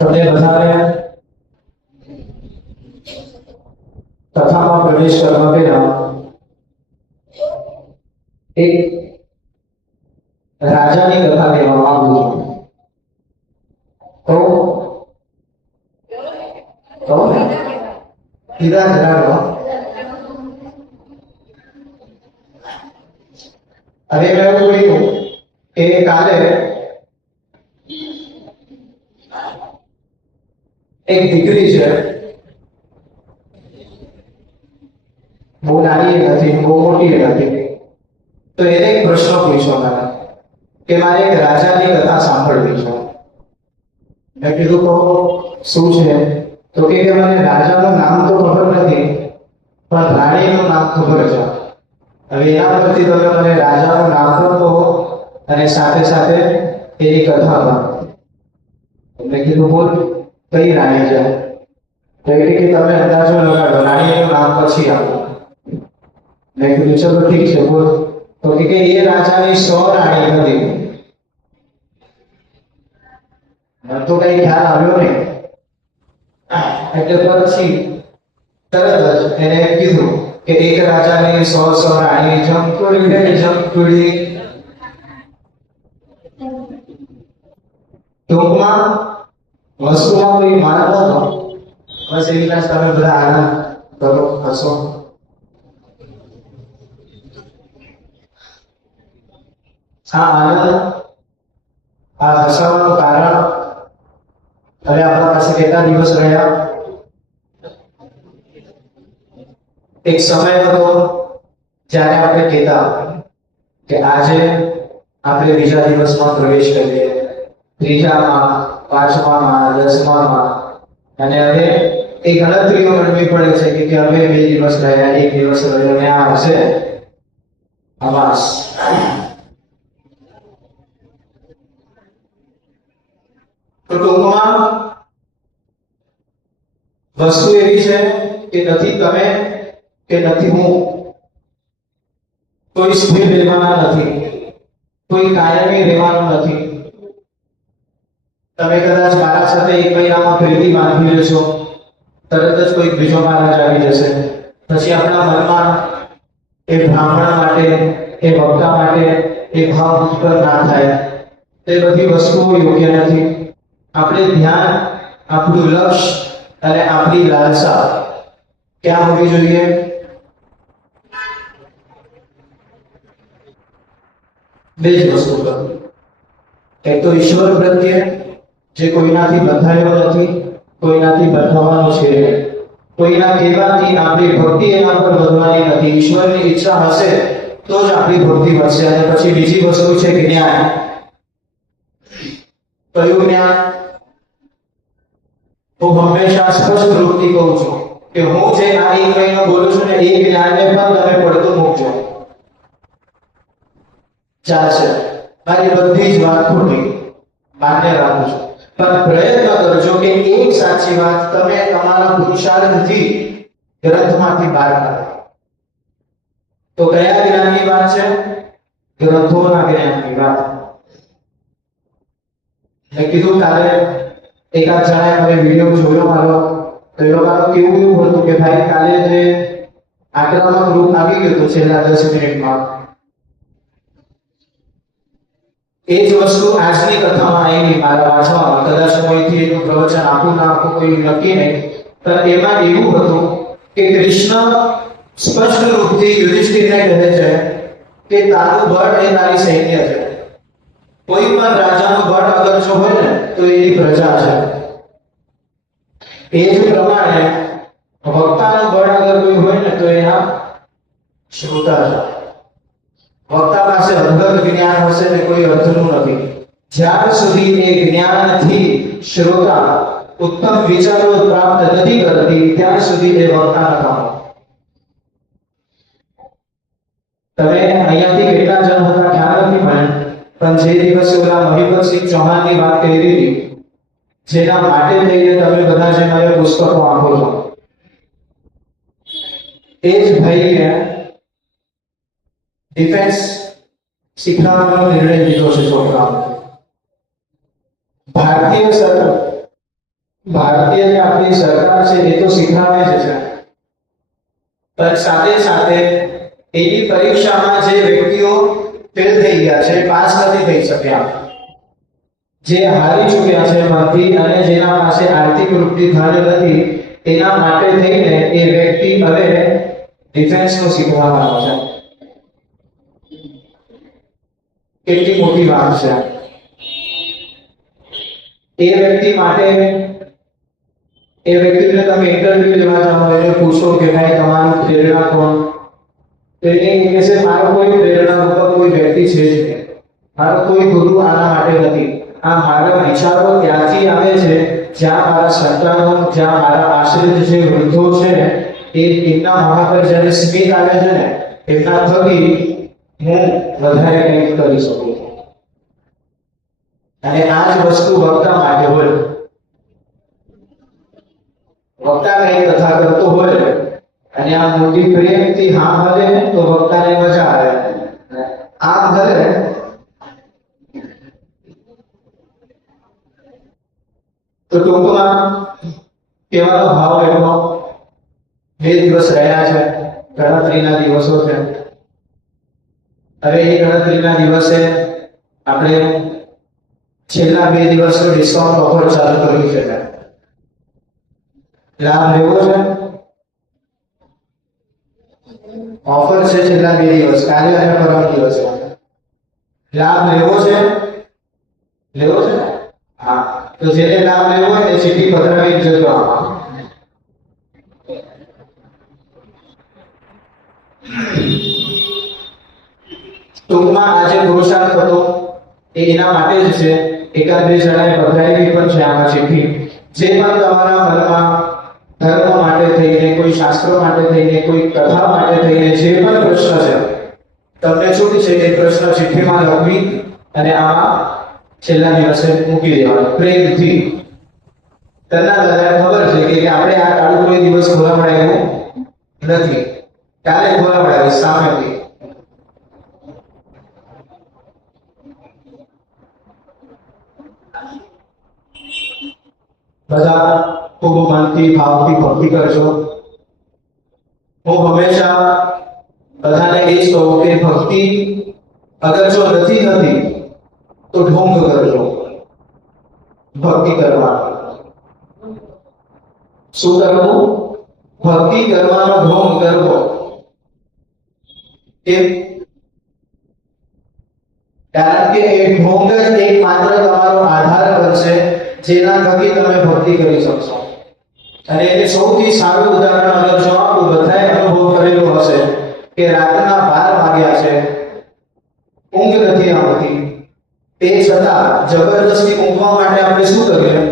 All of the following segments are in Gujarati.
તમને બધાને કથામાં પ્રવેશ કરવા પહેલા એક રાજાની કથા કહેવા માંગુ છું. તો કીધા જણાવો. હવે મેં એવું કહ્યું કે કાલે એક દીકરી છે, બહુ નાની નથી, બહુ મોટી નથી. તો એને એક પ્રશ્ન પૂછ્યો મને કે મારે એક રાજાની કથા સાંભળવી છે. મેં કીધું તો શું છે? તો કે મને રાજાનું નામ તો ખબર નથી, પણ રાણીનું નામ ખબર છે. હવે એના પરથી તમે મને રાજાનું નામ પણ કહો અને સાથે સાથે એની કથા પણ. મેં કીધું બોલ, કઈ રાણી છે? તો એ કે તમે અંદાજો લગાડો, રાણીનું નામ પછી આપો. મેં કીધું ચલો ઠીક છે, બોલ. તો કે એ રાજાની 100 રાણી હતી. મને તો કઈ ખ્યાલ આવ્યો નહીં. એટલે પછી તરત જ એને કીધું કે એક રાજાની 100 રાણી જમકુડી રે જમકુડી. ટૂંકમાં વસ્તુમાં કોઈ માનવ નહોતો. બસ એવી રીતે તમે બધા આનંદ કરો, હસો. આ આનંદ, આ હસવાનું કારણ હવે આપણા પાસે કેટલા દિવસ રહ્યા? એક સમય હતો જ્યારે આપણે કહેતા કે આજે આપણે બીજા દિવસમાં પ્રવેશ કરીએ, ત્રીજામાં, પાંચમામાં, 10મામાં, અને હવે એ ગણતરીઓ ગણવી પડે છે કે હવે 2 દિવસ રહ્યા, 1 દિવસ રહ્યો, અને આ હશે અમાસ. તો ટૂંકમાં વસ્તુ એવી છે કે નથી તમે કે નથી હું. કોઈ સ્થિર રહેવાના નથી, કોઈ કાયમી રહેવાનું નથી. તમે કદાચ મારા સાથે 1 મહિનામાં પ્રીતિ બાંધી લેશો, તરત જ કોઈ બીજો મહારાજ આવી જશે. પછી આપણા મનમાં એ બ્રાહ્મણ માટે, એ વક્તા માટે એ ભાવ ઉત્પન્ન ના થાય. તે બધી વસ્તુઓ યોગ્ય નથી. આપણે ધ્યાન, આપણું લક્ષ્ય અને આપણી લાલસા ક્યાં હોવી જોઈએ? બે જ વસ્તુ પર. એક તો ઈશ્વર પ્રત્યે, જે કોઈનાથી બંધાયેલો નથી, કોઈનાથી બંધાવાનો છે. કોઈના કહેવાથી આપણી ભક્તિ એના પર વધવાની નથી. ઈશ્વરની ઈચ્છા હશે તો જ આપણી ભક્તિ વધશે. અને પછી બીજી વસ્તુ છે જ્ઞાન. કયું જ્ઞાન? હું હંમેશા સ્પષ્ટ રૂપથી કહું છું કે હું જે આ 1 મહિનો બોલું છું ને, એ જ્ઞાનને પણ તમે પડતું મૂકજો, ચાલશે. મારી બધી જ વાત ખોટી માન્ય રાખું છું, પણ પ્રયત્ન કરજો કે એક સાચી વાત તમે તમારા પુરુષાર્થથી ગ્રંથમાંથી બહાર કાઢો. તો કયા જ્ઞાનની વાત છે? ગ્રંથોના જ્ઞાનની વાત. મેં કીધું કાલે એકાદ જણાએ મને વિડીયો જોયો મારો, તો એ લોકોનું કેવું એવું હતું કે ભાઈ કાલે જે આક્રમક રૂપ આવી ગયું હતું છેલ્લા 10 મિનિટમાં, એ જ વસ્તુ આજની કથામાં આવેલી મારા વાંચવામાં. કદાચ કોઈથી એનું પ્રવચન આપું ના આપું કોઈ નક્કી નહીં, પણ એમાં એવું હતું કે કૃષ્ણ સ્પષ્ટ રૂપથી યુધિષ્ઠિરને કહે છે કે તારું બળ એ તારી સૈન્ય છે. કોઈ પણ રાજાનું બળ અગર જો હોય ને તો એની પ્રજા છે. એ જ પ્રમાણે વક્તાનું બળ અગર કોઈ હોય ને તો એના શ્રોતા છે. વક્તા પાસે અંગત જ્ઞાન હશે ને કોઈ અર્થનું નથી. જ્યાર સુધી એ જ્ઞાનથી શ્રોતા ઉત્તમ વિચારો પ્રાપ્ત નથી કરતી, ત્યાં સુધી એ વક્તા નથી. તમે અહીંયાથી કેટલા જણ હતા ખ્યાલ નથી મને, પણ જે દિવસે ઓલા મહિપતસિંહ ચૌહાણની વાત કરી હતી, જેના માટે થઈને તમે બધા જે મને પુસ્તકો આપો છો, એ જ ભાઈએ ડિફેન્સ શીખવાનો નિર્ણય લીધો છે છોકરાઓને. ભારતીય ભારતીય જે આપણી સરકાર છે એ તો શીખવાડે જ છે, પણ સાથે સાથે એવી પરીક્ષામાં જે વ્યક્તિઓ ફેલ થઈ ગયા છે, પાસ નથી થઈ શક્યા, જે હારી ચૂક્યા છે મનથી અને જેના પાસે આર્થિક વૃત્તિ ધારી નથી, એના માટે થઈને એ વ્યક્તિ હવે ડિફેન્સનું શીખવાનો છે. કેટલી મોટી વાત છે. એ વ્યક્તિ માટે એ વ્યક્તિને તમે ઇન્ટરવ્યુ લેવા જાઓ, એને પૂછો કે ભાઈ તમારું પ્રેરણા કોણ, તો એ કહેશે મારો કોઈ પ્રેરણા કોઈ વ્યક્તિ છે જ નહીં, મારો કોઈ ગુરુ આના માટે નથી, આ મારા વિચારો ત્યાંથી આવે છે જ્યાં મારા સંતાનો, જ્યાં મારા આશ્રિત જે વૃદ્ધો છે એ એમના મોઢા પર જ્યારે સ્મિત આવે છે ને એમના થકી હું વધારે કંઈક કરી શકું છું. અને આ જ વસ્તુ વક્તા માટે હોય. વક્તા કઈ કથા કરતો હોય અને આ મોટી પ્રેમથી હા ભલે તો વક્તાને મજા આવે, આ ભલે તો ટૂંકમાં કહેવાનો ભાવ એટલો, 2 દિવસ રહ્યા છે, ગણતરીના દિવસો છે. હવે એ ગણતરીના દિવસે આપણે છેલ્લા 2 દિવસનો ડિસ્કાઉન્ટ ઓફર ચાલુ કર્યું છે. લાભ લેવો છે. ઓફર છે છેલ્લા 2 દિવસ, કાલે અને પરમ દિવસે. લાભ લેવો છે? લેવો છે? હા, તો જેને લાભ લેવો હોય એ ચીઠી પધરાવી જજો. આમાં ટૂંકમાં આજે પુરુષાર્થ હતો એ એના માટે જ છે. એકાદ 2 જણાએ પધરાવી પણ છે આમાં ચીઠી. જે પણ તમારા મનમાં ધર્મ માટે થઈને, કોઈ શાસ્ત્રો માટે થઈને, કોઈ કથા માટે થઈને જે પણ પ્રશ્ન છે, તમને છૂટ છે એ પ્રશ્ન ચિઠ્ઠીમાં લખવી અને આમાં છેલ્લા દિવસે મૂકી દેવાનો પ્રેમથી. તના દાદાને ખબર છે કે આપણે આ કાળું કોઈ દિવસ ખોલાવડાયું નથી, કાલે ખોલાવડાવી સામેથી. બધા ખૂબ મનથી ભાવથી ભક્તિ કરજો. હું હંમેશા બધાને એ જ કહું કે ભક્તિ અગર જો નથી તો ઢોંગ કરજો. ભક્તિ કરવા શું કરવું? ભક્તિ કરવાનો ઢોંગ કરવો. કારણ કે એ ઢોંગ જ એક માત્ર તમારો આધાર બનશે જેના થકી તમે ભક્તિ કરી શકશો. અને એ સૌથી સારું ઉદાહરણ અગર જો આપું, બધાએ અનુભવ કરેલો હશે કે રાતના 12 વાગ્યા છે, ઊંઘ નથી આવતી, તે છતાં જબરદસ્તી ઊંઘવા માટે આપણે શું કરીએ?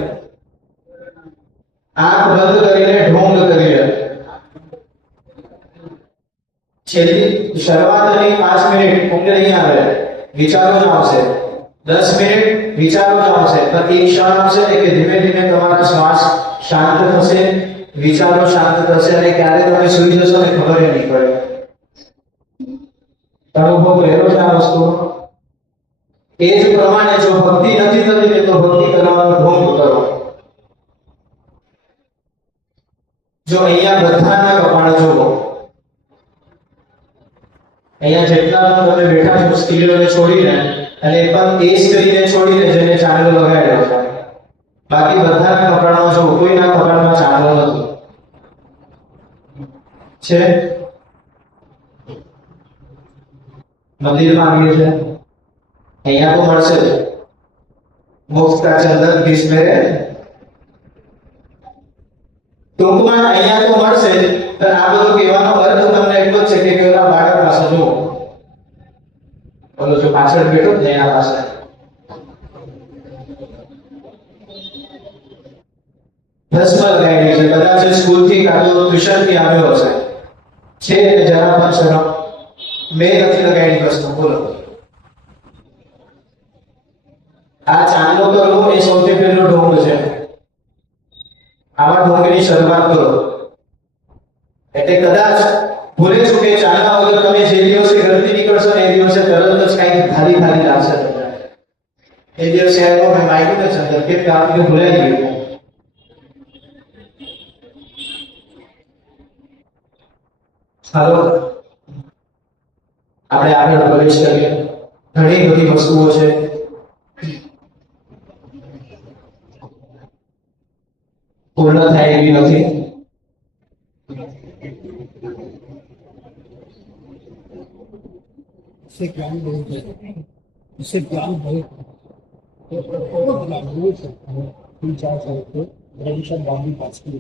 આંખ બંધ કરીને ઢોંગ કરીએ. છેલ્લી શરૂઆતની 5 મિનિટ ઊંઘ નહીં આવે, વિચારો જ આવશે. 10 મિનિટ વિચારો જ આવશે, પણ એક ક્ષણ આવશે કે ધીમે ધીમે તમારો શ્વાસ શાંત થશે, વિચારો શાંત થશે અને ક્યારે તમે સૂઈ જશો ને ખબર નહીં પડે. અનુભવ રહેલો છે આ વસ્તુ. એ જ પ્રમાણે જો ભક્તિ નથી થતી તો ભક્તિ કરવાનો ઢોંગ કરો. જો અહીંયા બધાના કપાળ જોવો, અહીંયા જેટલા તમે બેઠા છો સ્ત્રીઓને છોડીને, અને પણ એ સ્ત્રીને છોડીને જેને ચાંદલો લગાડ્યો છે, બાકી બધાના કપાળમાં જો કોઈના કપાળમાં ચાંદલો નથી છે. મંદિરમાં આવીએ છે, અહીંયા તો મળશે જ મુક્ત કા ચંદન કિસમેરે. ટૂંકમાં અહીંયા તો મળશે જ, પણ આ બધું કહેવાનો અર્થ તમને એટલો જ છે કે પેલા બાળક પાસે જુઓ, બોલો જો પાછળ બેઠો ને એના પાસે ભસ્મ લગાવેલી છે. કદાચ સ્કૂલ થી કાં તો ટ્યુશન થી આવ્યો હશે, છે એને જરા પણ શરમ. મેં નથી લગાવેલી ભસ્મ. બોલો, આ ચાંદલો કરવો એ સૌથી પહેલો ઢોંગ છે. આવા ઢોંગની શરૂઆત કરો. એટલે કદાચ ભૂલે ચૂકે ચાંદલા વગર તમે જે દિવસે ઘરથી નીકળશો ને એ દિવસે તરત જ કંઈક ખાલી ખાલી લાગશે તમને. એ દિવસે આવ્યો મેં માગ્યું ને ચંદર કે કાપીને ભૂલાઈ ગયું. હાલો, આપણે આગળ પ્રવેશ કરીએ. ઘણી બધી વસ્તુઓ છે. પૂર્ણ થાય એવી નથી. इससे ज्ञान बहुत है, इससे ज्ञान बहुत है। तो ज्ञान हो सकता है 3-4 साल के रविशंकर गांधी पास की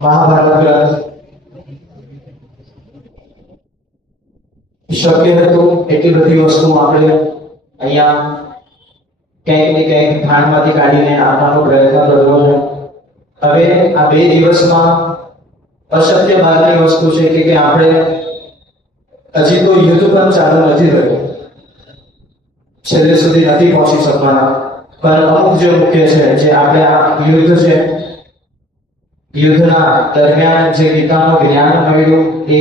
મહાભારત ગ્રંથ શક્ય હતું એટલી બધી વસ્તુ આપણે અહીંયા ક્યાંક ને ક્યાંક ધ્યાનમાંથી કાઢીને આપવાનો પ્રયત્ન કરવો છે. હવે આ 2 દિવસમાં અશક્ય બહારની વસ્તુ છે કે આપણે હજી તો યુદ્ધ પણ ચાલુ નથી થયું, છેલ્લે સુધી નથી પહોંચી શકવાના, પણ અમુક જે મુખ્ય છે, જે આપણે આ યુદ્ધ છે, યુદ્ધના દરમિયાન જે ગીતાનું જ્ઞાન મળ્યું, એ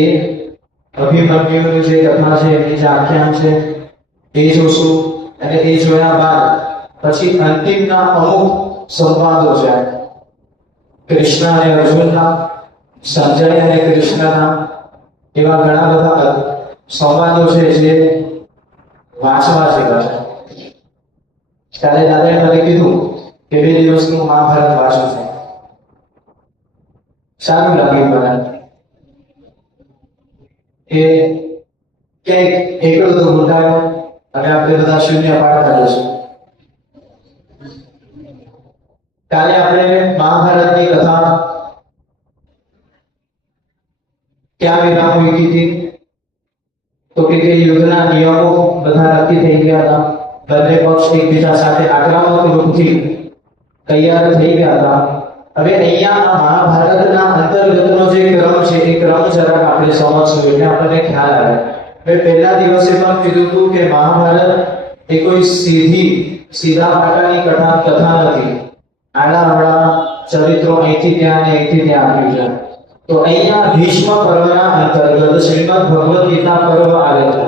અભિમન્યુની જે કથા છે, એની જે આખ્યાન છે, એ જોશું. અને એ જોયા બાદ પછી અંતિમના અમુક સંવાદો છે, કૃષ્ણ અને અર્જુનના, સંજય અને કૃષ્ણના, એવા ઘણા બધા સંવાદો છે જે વાંચવા જેવા છે. ત્યારે દાદાએ મને કીધું કે 2 દિવસનું મહાભારત વાંચું છે. સારું લાગ્યું મને. એ ક્યાંક એકલો તો બોલાયો અને આપણે બધા શૂન્ય પાઠ કરીશું. કાલે આપણે મહાભારતની કથા ક્યાં વિરામ મૂકી હતી? તો કે યુદ્ધના નિયમો બધા નક્કી થઈ ગયા હતા. બંને પક્ષ એકબીજા સાથે આક્રમક રૂપથી તૈયાર થઈ ગયા હતા. હવે અહીંયા મહાભારતના અંતર્ગતનો જે ક્રમ છે, એ ક્રમ જરાક આપણે સમજશું એટલે આપણને ખ્યાલ આવે. હવે પહેલા દિવસે પણ કીધું હતું કે મહાભારત એ કોઈ સીધા પાટાની કથા નથી. આડા-અવળા ચરિત્રો અહીંથી ત્યાં અને અહીંથી ત્યાં આવ્યું છે. તો અહીંયા ભીષ્મ પર્વના અંતર્ગત શ્રીમદ ભગવદ ગીતા પર્વ આવે છે.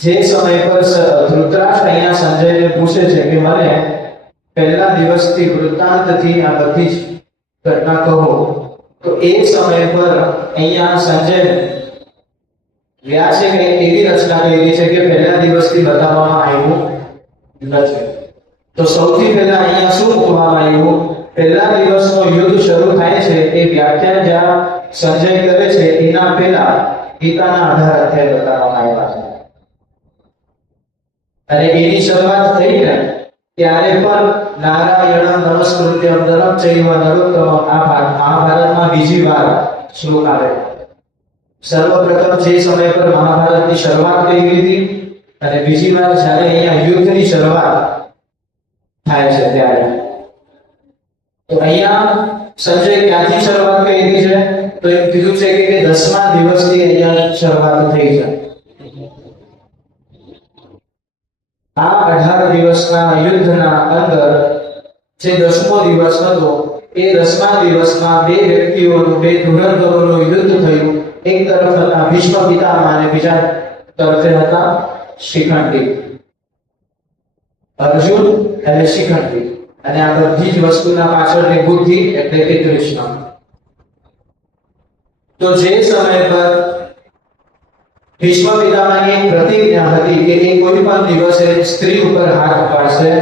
જે સમય પર ધૃતરાષ્ટ્ર અહીંયા સંજયને પૂછે છે કે મને પહેલા દિવસથી વૃત્તાંતથી આ બધી જ ઘટના કહો, તો એ સમય પર અહીંયા સંજય વ્યાસ છે કે એવી રચના કરી છે કે પહેલા દિવસથી બતાવવામાં આવ્યું નથી. તો સૌથી પહેલા અહીંયા શું મૂકવામાં આવ્યું? પહેલા દિવસનો યુદ્ધ શરૂ થાય છે એ વ્યાખ્યાન જ્યાં સંજય કરે છે એના પહેલા ગીતાના 18 અધ્યાય બતાવવામાં આવ્યા છે. અને એની શરૂઆત થઈ ને ત્યારે પણ નારાયણ નમસ્કૃત્યમ નરમ ચૈવ નરોત્તમમ, આ મહાભારતમાં બીજી વાર શ્લોક આવે. સર્વપ્રથમ જે સમય પર મહાભારતની શરૂઆત થઈ ગઈ હતી અને બીજી વાર જ્યારે અહીંયા યુદ્ધની શરૂઆત થાય છે ત્યારે. તો અહીંયા સંજય ક્યાંથી શરૂઆત કરી છે? તો એમ કીધું છે કે 10મા દિવસથી અહીંયા શરૂઆત થઈ છે. આ 18 દિવસના યુદ્ધના અંદર જે 10મો દિવસ હતો, એ 10મા દિવસમાં 2 વ્યક્તિઓનું, 2 ધુરંધરોનું યુદ્ધ થયું. એક તરફ હતા ભીષ્મ પિતામહ અને બીજા તરફે હતા શિખંડી, અર્જુન અને શિખંડી. અને આ બધી જ વસ્તુના પાછળની બુદ્ધિ એટલે કે કૃષ્ણ. તો જે સમય પર ભીષ્મ પિતામહની પ્રતિજ્ઞા હતી કે એ કોઈ પણ દિવસે સ્ત્રી ઉપર હાથ ઉપાડશે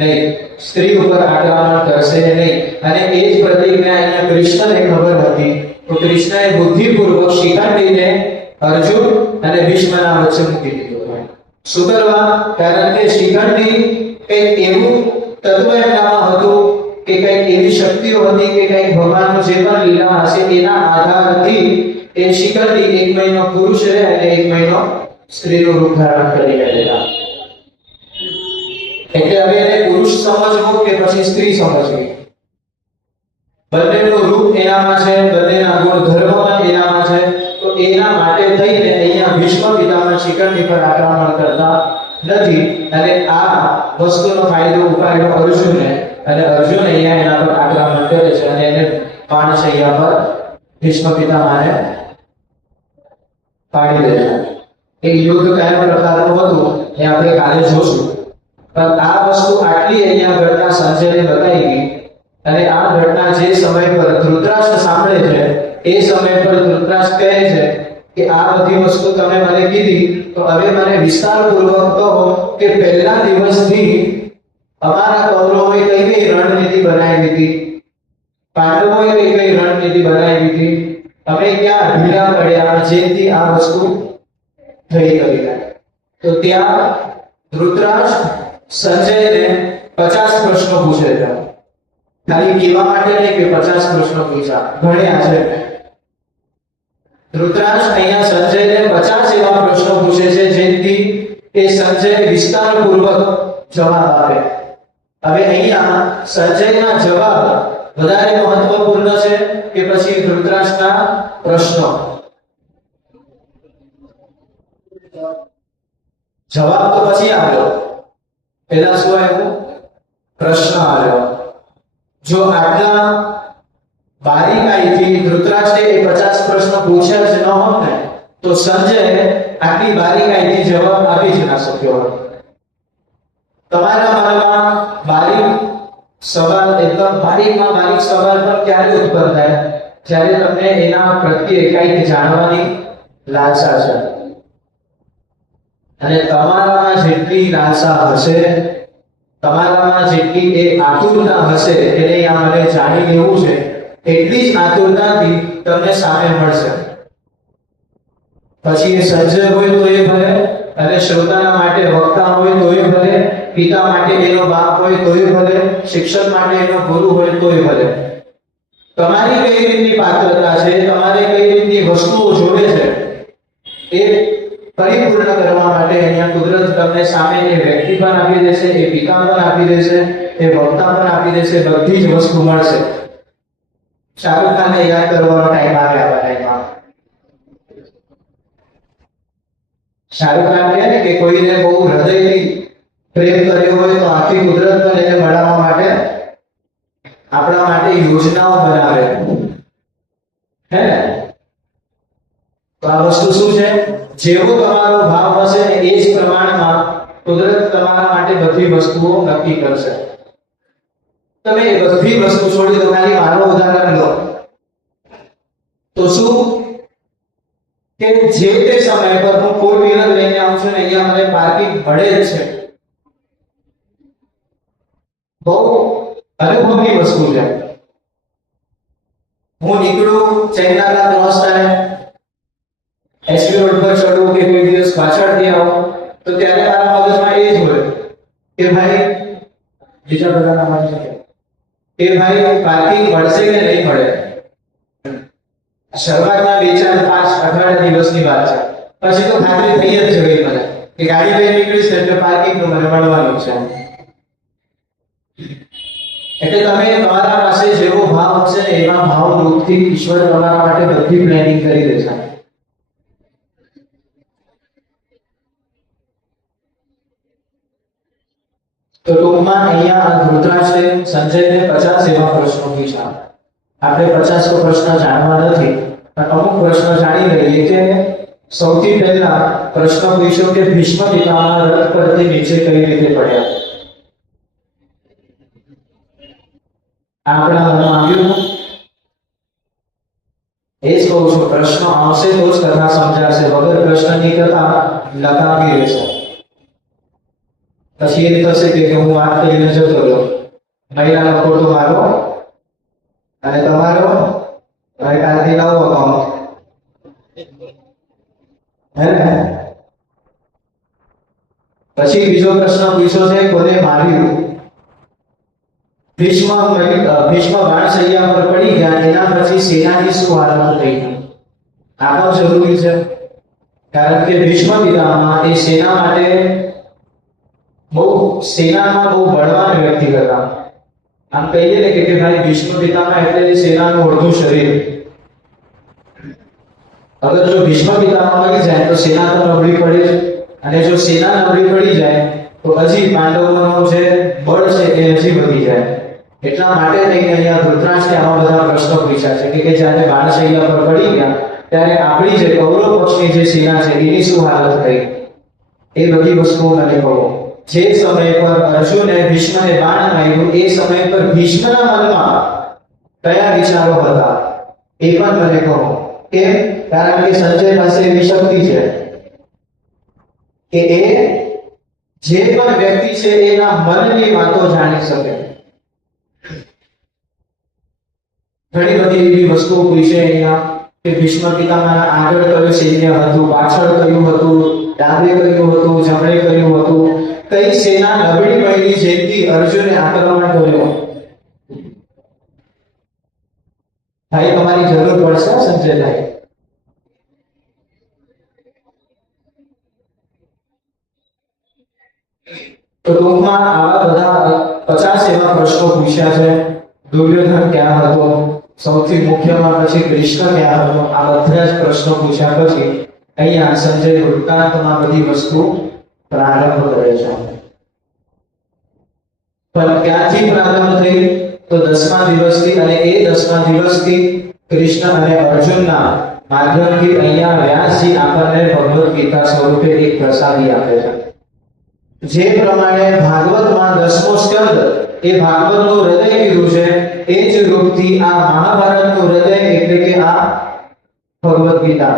નહીં, સ્ત્રી ઉપર આક્રમણ કરશે નહીં, અને એ જ પ્રતિજ્ઞા અહીંયા કૃષ્ણને ખબર હતી. તો કૃષ્ણએ બુદ્ધિપૂર્વક શિખંડીને અર્જુન અને ભીષ્મના વચ્ચે મૂકી દીધો. શું કરવા? કારણ કે શિખંડી કંઈક એવું તત્વ એમનામાં હતું કે કંઈક એવી શક્તિઓ હતી કે કંઈક ભગવાનનું જે પણ લીલા હશે એના આધારથી એ શિખંડી 1 મહિનો પુરુષ રહે અને 1 મહિનો સ્ત્રીનું રૂપ ધારણ કરી રહેલા. એટલે હવે એને પુરુષ સમજવું કે પછી સ્ત્રી સમજવી? બંનેનું રૂપ એનામાં છે, બંનેના ગુણધર્મો એનામાં છે. તો એના માટે થઈને અહીંયા ભીષ્મ પિતામહ શિખંડી પર આક્રમણ કરતા નથી. અને આ વસ્તુનો ફાયદો ઉપાડ્યો અર્જુને, અને અર્જુન અહીંયા એના પર આક્રમણ કરે છે અને એને પાણશૈયા પર ભીષ્મ પિતામહને પાડી દે છે. એ યુદ્ધ કયા પ્રકારનું હતું એ આપણે કાલે જોશું. પણ આ વસ્તુ આટલી અહીંયા ઘટના સંજયને બતાવી ગઈ અને આ ઘટના જે સમય પર ધૃતરાષ્ટ્ર સાંભળે છે એ સમય પર ધૃતરાષ્ટ્ર કહે છે કે આ બધી વસ્તુ તમે મને કીધી તો હવે મને વિસ્તારપૂર્વક કહો કે પહેલા દિવસથી અમારા કૌરવોએ કઈ કઈ રણનીતિ બનાવી હતી, પાંડવોએ કઈ કઈ રણનીતિ બનાવી હતી, અમે ક્યાં ઢીલા પડ્યા જેથી આ વસ્તુ થઈ ગઈ. તો ત્યાં ધૃતરાષ્ટ્ર સંજયને 50 પ્રશ્નો પૂછે છે. ખાલી કહેવા માટે નહીં કે 50 પ્રશ્નો પૂછ્યા, ભણ્યા છે. ધૃતરાષ્ટ્ર અહીંયા સંજયને 50 એવા પ્રશ્નો પૂછે છે જેથી એ સંજય વિસ્તારપૂર્વક જવાબ આપે. હવે અહીંયા સંજયના જવાબ વધારે મહત્વપૂર્ણ છે કે પછી ધૃતરાષ્ટ્રના પ્રશ્નો? જવાબ તો પછી આવ્યો, પહેલા શું આવ્યું? પ્રશ્ન આવ્યો. જો આટલા બારીકાઈથી ધૃતરાષ્ટ્રે એ 50 પ્રશ્નો પૂછ્યા જ ન હોત ને તો સંજય આટલી બારીકાઈથી જવાબ આપી જ ના શક્યો હોત. તમારા મનમાં બારીક સવાલ, એકદમ બારીકમાં બારીક સવાલ પણ ક્યારે ઉત્પન્ન થાય? જ્યારે તમને એના પ્રત્યે કંઈક જાણવાની લાલસા છે. અને તમારામાં જેટલી લાલસા હશે, તમારામાં જેટલી એ આતુરતા હશે કે નહીં આ મને જાણી લેવું છે, એટલી જ આતુરતાથી તમને સામે મળશે. પછી એ સંજય હોય તો એ ભલે, અને શ્રોતાના માટે વક્તા હોય તો એ ભલે, પિતા માટે એનો બાપ હોય તો એ ભલે, શિક્ષક માટે એનો ગુરુ હોય તો એ ભલે. તમારી કઈ રીતની પાત્રતા છે, તમારે કઈ રીતની વસ્તુઓ જોડે છે એ પરિપૂર્ણ કરવા માટે અહીંયા કુદરત તમને સામે એ વ્યક્તિ પણ આપી દેશે, એ પિતા પણ આપી દેશે, એ વક્તા પણ આપી દેશે, બધી જ વસ્તુ મળશે. શાહરુખ ખાનને યાદ કરવાનો ટાઈમ આવે આવા ટાઈમમાં. શાહરુખ ખાન કહે ને કે કોઈને બહુ હૃદયથી પ્રેમ કર્યો હોય તો આખી કુદરત પણ એને મળવા માટે આપણા માટે યોજનાઓ બનાવે, હે ને? તો આ વસ્તુ શું છે? જેવો તમારો ભાવ હશે ને એ જ પ્રમાણમાં કુદરત તમારા માટે બધી વસ્તુઓ નક્કી કરશે. તમે એ બધી વસ્તુ છોડી દો. ખાલી મારો ઉદાહરણ લો તો શું કે જે તે સમય પર હું 4 વ્હીલર લઈને આવું છું ને અહીંયા મને પાર્કિંગ મળે જ છે. બહુ અનુભવની વસ્તુ છે. હું નીકળું ચૈનાના રસ્તાને એસપી રોડ પર ચડું કે કોઈ દિવસ પાછળથી આવું તો ત્યારે મારા મગજમાં એ જ હોય કે ભાઈ બીજા બધાના મન છે કે ભાઈ પાર્કિંગ મળશે કે નહીં મળે. શરૂઆતના 2-4-5 અઠવાડિયા દિવસની વાત છે, પછી તો ખાતરી થઈ જ ગઈ મને કે ગાડી લઈને નીકળીશ એટલે પાર્કિંગ નું મને મળવાનું છે. એટલે તમે તમારા પાસે જેવો ભાવ હશે એવા ભાવ રૂપથી ઈશ્વર તમારા માટે બધી પ્લાનિંગ કરી દેશે. તો ટૂંકમાં અહીંયા ધૃતરાષ્ટ્રે સંજયને 50 એવા પ્રશ્નો પૂછ્યા. આપણે 50 પ્રશ્ન જાણવા નથી, પણ અમુક પ્રશ્ન જાણી લઈએ. કે સૌથી પહેલા પ્રશ્ન પૂછ્યો કે ભીષ્મ પિતામહ રથ પરથી નીચે કઈ રીતે પડ્યા. આપણા મનમાં આવ્યું? એ જ કહું છું, પ્રશ્ન આવશે તો જ કથા સમજાશે, વગર પ્રશ્નની કથા લગાવી રહેશે. પછી એ થશે કે હું વાત કરીને જતો રહ્યો, મહિલાનો ખોટો મારો અને તમારો હવે કાલથી નવો અકાઉન્ટ, હે ને? પછી બીજો પ્રશ્ન પૂછ્યો છે કોને માર્યું. ભીષ્મ બાણશૈયા પર પડી ગયા, એના પછી સેનાની શું હાલત થઈ? આ પણ જરૂરી છે, કારણ કે ભીષ્મ પિતામહ એ સેના માટે સેનામાં બહુ બળવાન વ્યક્તિ હતા. આમ કહીએ ને કે ભાઈ ભીષ્મ પિતામહ એટલે સેનાનું અડધું શરીર. અગર જો ભીષ્મ પિતામહ મરી જાય તો સેના તો નબળી પડે જ, અને જો સેના નબળી પડી જાય તો હજી પાંડવોનો જે બળ છે એ હજી વધી જાય. એટલા માટે થઈને અહીંયા ધૃતરાષ્ટ્રે આવા બધા પ્રશ્નો પૂછ્યા છે કે જ્યારે બાણશૈયા પર પડી ગયા ત્યારે આપણી જે કૌરવ પક્ષની જે સેના છે એની શું હાલત થઈ એ બધી વસ્તુઓ મને કહો. જે સમય પર અર્જુને ભીષ્મને બાણ માર્યું એ સમય પર ભીષ્મના મનમાં કયા વિચારો હતા એ પણ મને કહો. કેમ? કારણ કે સંજય પાસે એવી શક્તિ છે કે એ જે પણ વ્યક્તિ છે એના મનની વાતો જાણી શકે. ઘણી બધી એવી વસ્તુઓ પૂછે અહીંયા કે ભીષ્મ પિતામહના આગળ કયું સૈન્ય હતું, પાછળ કયું હતું, ડાબે કયું હતું, જમણે કયું હતું, કઈ સેના નબળી પડી જેથી અર્જુને આક્રમણ કર્યું. ભાઈ તમારી જરૂર પડશે સંજયભાઈ. તો ટૂંકમાં આવા બધા 50 એવા પ્રશ્નો પૂછ્યા છે. દુર્યોધન ક્યાં હતો, સૌથી મુખ્યમાં પછી કૃષ્ણ ક્યાં હતો, આ બધા જ પ્રશ્નો પૂછ્યા પછી અહીંયા સંજય વૃત્તાંતમાં બધી વસ્તુ પ્રારંભ કરે છે. પણ ક્યાંથી પ્રારંભ થઈ? તો 10મા દિવસથી, અને એ 10મા દિવસથી કૃષ્ણ અને અર્જુનના માધ્યમથી અહીંયા વ્યાસજી આપણને ભગવદ ગીતા સ્વરૂપે એક પ્રસાદી આપે છે. જે પ્રમાણે ભાગવતમાં 10મો સ્કંદ એ ભાગવતનું હૃદય કીધું છે, એ જ રૂપથી આ મહાભારતનું હૃદય એટલે કે આ ભગવદ ગીતા.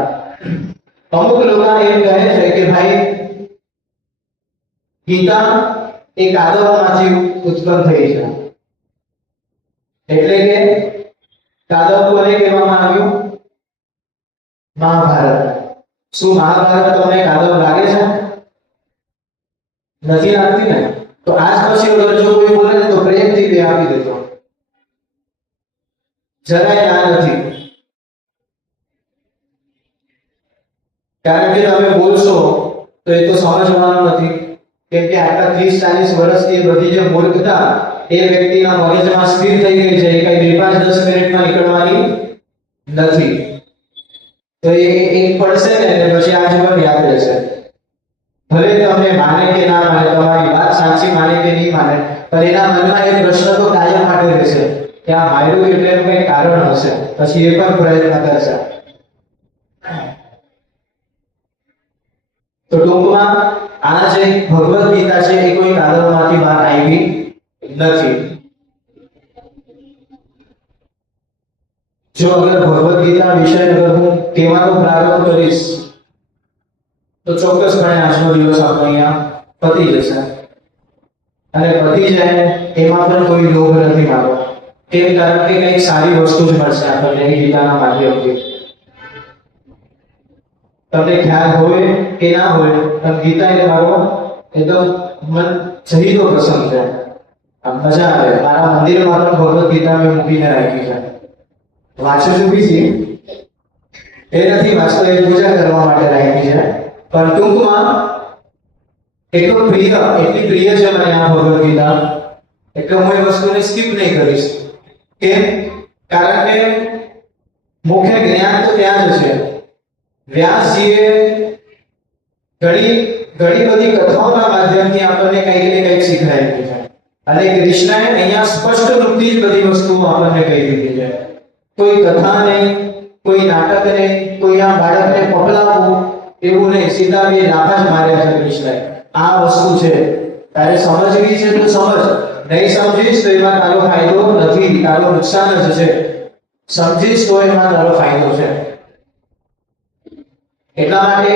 અમુક લોકો એમ કહે છે કે ભાઈ ગીતા એ કાદવમાંથી ઉત્પન્ન થઈ છે, એટલે કે કાદવ કોને કહેવામાં આવ્યું? મહાભારત. શું મહાભારત તમને કાદવ લાગે છે? નથી લાગતી ને? તો આજ પછી અગર જો કોઈ બોલે ને તો પ્રેમથી બે આપી દેજો, જરાય ના નથી. કારણ કે તમે બોલશો તો એ તો સમજવાનું નથી, કેમ કે આટલા 30-40 વર્ષથી એ બધી જે મૂર્ખતા એ વ્યક્તિના મગજમાં સ્થિર થઈ ગઈ છે, એ કઈ 5-10 મિનિટમાં નીકળવાની નથી. તો એ એક પડશે ને પછી આ જીવન યાદ રહેશે. ભલે તમને માને કે ના માને, તમારી વાત સાચી માને કે નહીં માને, પણ એના મનમાં એક પ્રશ્ન તો કાયમ માટે રહેશે કે આ માર્યું એટલે એનું કંઈ કારણ હશે, પછી એ પણ પ્રયત્ન કરશે. તો ટૂંકમાં આ જે ભગવદ ગીતા છે એ કોઈ કાદવમાંથી બહાર આવી નથી. જો અગર ભગવદ ગીતા વિષય અગર હું કહેવાનો પ્રારંભ કરીશ તો ચોક્કસપણે આજનો દિવસ આપણે અહીંયા પતી જશે. અને પતી જાય એમાં પણ કોઈ લોભ નથી મારો. કેમ? કારણ કે કંઈક સારી વસ્તુ જ મળશે આપણને ગીતાના માધ્યમથી. તમને ખ્યાલ હોય કે ના હોય, પણ ગીતા એ મારો એકદમ મન જહીનો પ્રસંગ છે. આમ મજા આવે. મારા મંદિરમાં પણ ભગવદ ગીતા મેં મૂકીને રાખી છે. વાંચું છું બીજી એ નથી વાંચતો, એ પૂજા કરવા માટે રાખી છે. પણ ટૂંકમાં એટલી પ્રિય છે મને આ ભગવદ ગીતા, એટલે હું એ વસ્તુને સ્કીપ નહીં કરીશ. કેમ? કારણ કે મુખ્ય જ્ઞાન તો ત્યાં જ છે. વ્યાસજીએ ઘણી બધી કથાઓના માધ્યમથી આપણને કંઈક ને કંઈક શીખવાડ્યું છે, અને કૃષ્ણએ અહીંયા સ્પષ્ટ રૂપથી જ બધી વસ્તુઓ આપણને કહી દીધી છે. કોઈ કથા નહીં, કોઈ નાટક નહીં, કોઈ આ બાળકને પકડાવવું એવું નહીં, સીધા બે લાફા જ માર્યા છે કૃષ્ણએ. આ વસ્તુ છે, તારે સમજવી છે તો સમજ, નહીં સમજીશ તો એમાં તારો ફાયદો નથી, તારો નુકસાન જ છે. સમજીશ તો એમાં તારો ફાયદો છે. એટલા માટે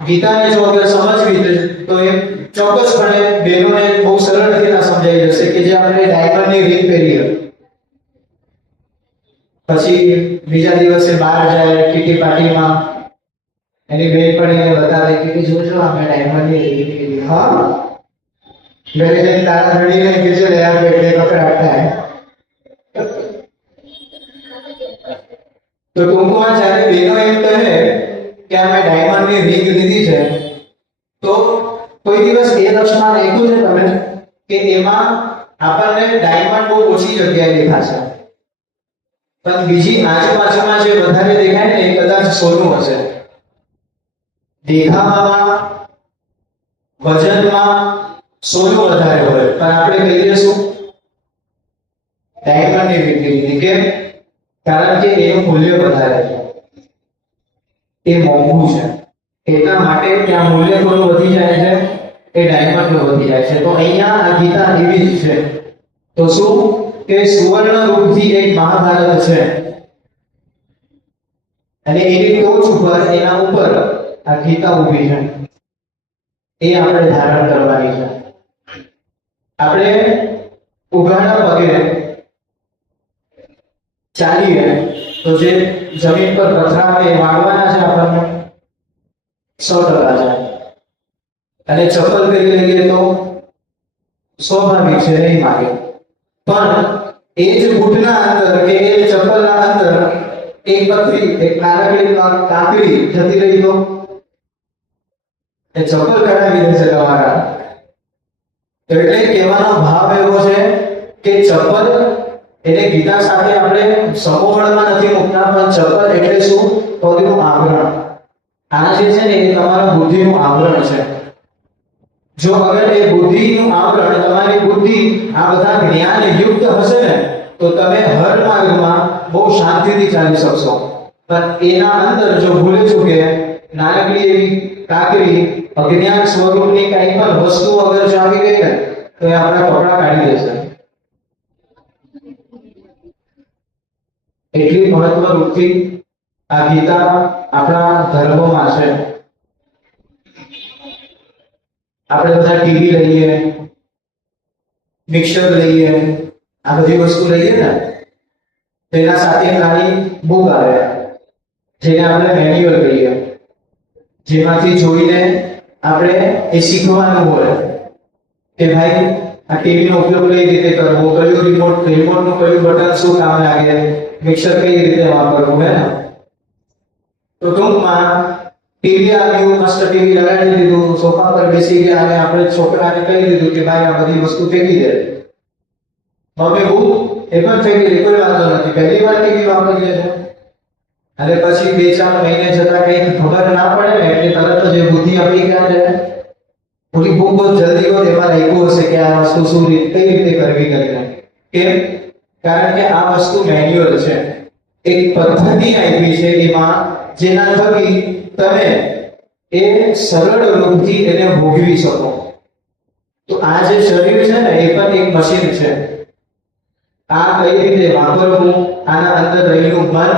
ગીતાને જો અગર સમજવી તો એ ચોક્કસપણે બહેનોને બહુ સરળ રીતે સમજાઈ જશે કે જે આપણે ડાયમંડની રીંગ પહેરી હતી, પછી બીજા દિવસે બહાર જાય કીટી પાર્ટીમાં, એની બેનપણીને બતાવે કે જોજો અમે ડાયમંડની રીંગ પહેરી. હા, ઘરે જઈને તારા ધણીને કીધું લે આ પેટે પકડાતા હે. તો ટૂંકમાં જ્યારે બહેનો એમ કહે કે અમે ડાયમંડની રીંગ લીધી છે, તો કોઈ દિવસ એ લક્ષમાં રાખ્યું છે તમે કે એમાં આપણને ડાયમંડ બહુ ઓછી જગ્યાએ દેખાશે, પણ બીજી આજુબાજુમાં જે વધારે દેખાય ને એ કદાચ સોનું હશે. દેખાવામાં, વજનમાં સોનું વધારે હોય, પણ આપણે કહીએ શું? ડાયમંડની રીંગ લીધી. કેમ? કારણ કે એનું મૂલ્ય વધારે છે, એ મોંઘું છે, એટલા માટે ત્યાં મૂલ્ય થોડું વધી જાય છે, એ ડાયમંડ વધી જાય છે. તો અહીંયા આ ગીતા એવી જ છે. તો શું કે સુવર્ણ રૂપથી એક મહાભારત છે અને એની ટોચ ઉપર એના ઉપર આ ગીતા ઊભી છે. એ આપણે ધારણ કરવાની છે. આપણે ઉઘાડા પગે ચાલીએ તો જે જમીન પર પથરા હોય એ વાળવાના છે આપણને 100% છે, અને ચપ્પલ પહેરી લઈએ તો સ્વાભાવિક છે, નહીં માગે. પણ એ જ બૂટના અંદર કે એ ચપ્પલના અંદર એક પથરી, એક નાનકડી કાંકરી જતી રહી તો એ ચપ્પલ કરાવી દેશે તમારા. એટલે કહેવાનો ભાવ એવો છે કે ચપ્પલ એને ગીતા સાથે આપણે સમોવડમાં નથી મૂકતા, પણ ચપ્પલ એટલે શું? પગનું આવરણ. આ જે છે ને એ તમારા બુદ્ધિનું આવરણ છે. જો અગર એ બુદ્ધિનું આવરણ, તમારી બુદ્ધિ આ બધા જ્ઞાન યુક્ત હશે ને તો તમે હર માર્ગમાં બહુ શાંતિથી ચાલી શકશો. પણ એના અંદર જો ભૂલે ચૂકે નાનકડી એવી કાકરી અજ્ઞાન સ્વરૂપની કઈ પણ વસ્તુ અગર જો આવી ગઈ ને તો એ આપણા કપડા કાઢી દેશે. એટલી મહત્વરૂપથી આ ગીતા આપણા ધર્મમાં છે. આપણે બધા ટીવી લઈએ, મિક્સર લઈએ, આ બધી વસ્તુ લઈએ ને તેના સાથે નાની બુક આવે જેને આપણે મેન્યુઅલ કહીએ, જેમાંથી જોઈને આપણે એ શીખવાનું હોય કે ભાઈ આ ટીવી નો ઉપયોગ કઈ રીતે કરવો, કયું રિમોટનું કયું બટન શું કામ લાગે, મિક્સર કઈ રીતે વાપરવું, હે ને. તો ટૂંકમાં ટીવી આવ્યું, મસ્ત ટીવી લગાડી દીધું, સોફા પર બેસી ગયા અને આપણે છોકરાને કહી દીધું કે ભાઈ આ બધી વસ્તુ ફેંકી દે. મમ્મી બહુ એ પણ ફેંકી દે, કોઈ વાંધો નથી, પહેલી વાર ટીવી વાપરી લે છે. અને પછી 2-4 મહિને જતા કઈ ખબર ના પડે ને એટલે તરત જ એ બુદ્ધિ આપણી ક્યાં જાય, પૂરી બહુ જલ્દી એમાં રાખ્યું હશે કે આ વસ્તુ શું કઈ રીતે કરવી કરીને. કેમ? કારણ કે આ વસ્તુ મેન્યુઅલ છે, એક પદ્ધતિ આપી છે એમાં, જેના થકી તમે એ સરળ રૂપથી એને ભોગવી શકો. તો આ જે શરીર છે ને એ પણ એક મશીન છે. આ કઈ રીતે વાપરવું, આના અંદર રહેલું મન,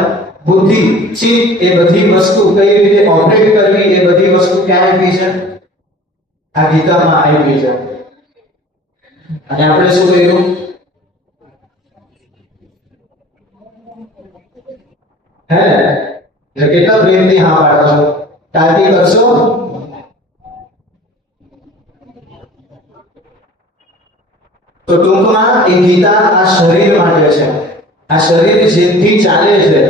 બુદ્ધિ, ચિત્ત, એ બધી વસ્તુ કઈ રીતે ઓપરેટ કરવી, એ બધી વસ્તુ ક્યાં આપી છે? આ ગીતામાં આપી છે. અને આપણે શું કર્યું? હે કેટલા પ્રેમથી હા પાડો છો? તાતી કરશો? તો ટૂંકમાં એ ગીતા આ શરીર માટે છે. આ શરીર જેથી ચાલે છે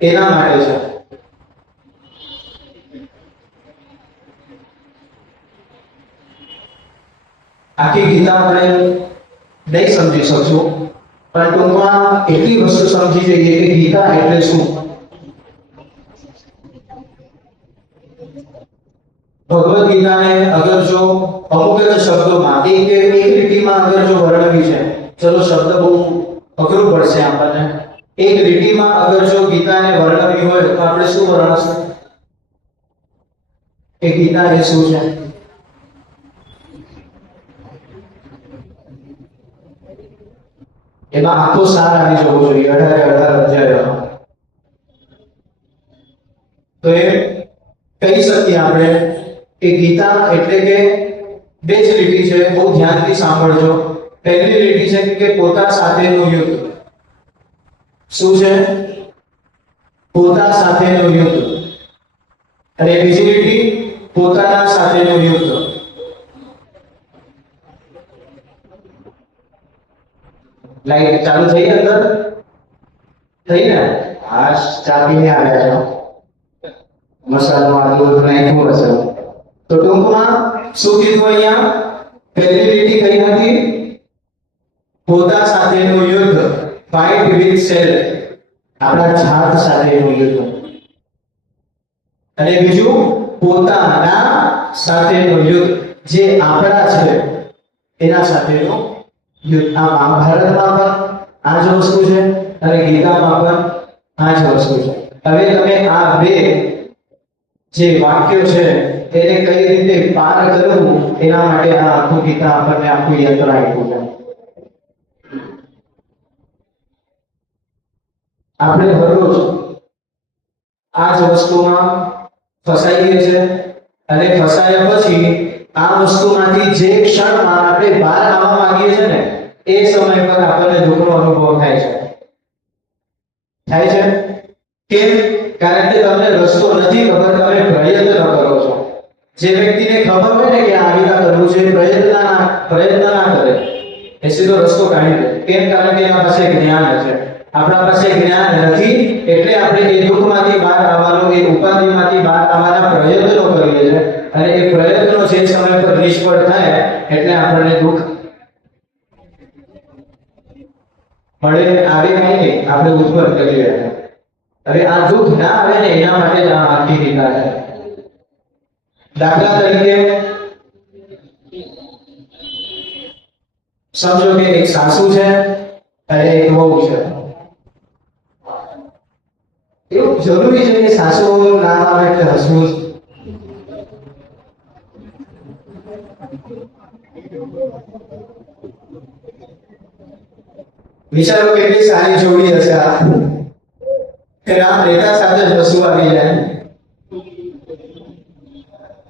એના માટે છે. આખી ગીતા આપણે નહીં સમજી શકશું, પણ ટૂંકમાં એટલી વસ્તુ સમજી જઈએ કે ગીતા એટલે શું. ભગવદ ગીતાને અગર જો અમુક જ શબ્દોમાં એક લીટીમાં અગર જો વર્ણવી છે, ચલો શબ્દ બહુ અઘરું પડશે આપણને, એક લીટીમાં અગર જો ગીતાને વર્ણવી હોય તો આપણે શું વર્ણવશું કે ગીતા એ શું છે? એમાં આખો સાર આવી જવો જોઈએ 18 અધ્યાયોમાં. તો એ કહી શકીએ આપણે કે ગીતા એટલે કે બે જ લીટી છે, બહુ ધ્યાનથી સાંભળજો. પહેલી લીટી છે કે પોતા સાથેનું યુદ્ધ. શું છે? પોતા સાથેનું યુદ્ધ. અને બીજી લીટી પોતાના સાથેનું યુદ્ધ. લાઈટ ચાલુ થઈ અંદર થઈ ને? આ ચાપીને આવ્યા છો, મસાલામાં દૂધ નાખ્યું હશે. તો ટૂંકમાં શું કીધું અહીંયા? પહેલી લીટી કઈ હતી? પોતા સાથેનું યુદ્ધ, ફાઇટ વિથ સેલ્ફ, આપણા જાત સાથેનું યુદ્ધ. અને બીજું પોતાના સાથેનું યુદ્ધ, જે આપણા છે એના સાથેનું યુદ્ધ. આ મહાભારતમાં પણ આ જ વસ્તુ છે અને ગીતામાં પણ આ જ વસ્તુ છે. હવે તમે આ બે જે વાક્યો છે એને કઈ રીતે પાર કરવું એના માટે આ આખું ગીતા આપણને આખું યંત્ર આપ્યું છે. આપણે દરરોજ આ જ વસ્તુમાં ફસાઈએ છે અને ફસાયા પછી આ વસ્તુમાંથી જે ક્ષણમાં આપણે બહાર આવવા માંગીએ છીએ ને એ સમય પર આપણને દુઃખનો અનુભવ થાય છે. થાય છે કેમ? કારણ કે તમને રસ્તો નથી ખબર, તમે પ્રયત્ન કરો છો. જે વ્યક્તિને ખબર હોય ને કે આ રીતે કરવું છે, પ્રયત્ન ના કરે એ સીધો રસ્તો કાઢી દે. કેમ? કારણ કે એના પાસે જ્ઞાન છે. આપણા પાસે જ્ઞાન નથી એટલે આપણે એ દુઃખમાંથી બહાર આવવાનો, એ ઉપાધિમાંથી બહાર આવવાના પ્રયત્નો કરીએ છીએ અને એ પ્રયત્નો જે સમય પર નિષ્ફળ થાય એટલે આપણને દુઃખ મળે. આવે નહીં, આપણે ઉત્પન્ન કરીએ. હવે આ દુઃખ ના આવે ને એના માટે જ આ આખી ગીતા છે. દાખલા તરીકે સમજો કે એક સાસુ છે અને એક વહુ છે. એવું જરૂરી છે કે સાસુ નામ આવે એટલે હસવું? વિચારો કેટલી સારી જોડી હશે આ કે રામ રેખા સાથે જ હસવું આવી જાય.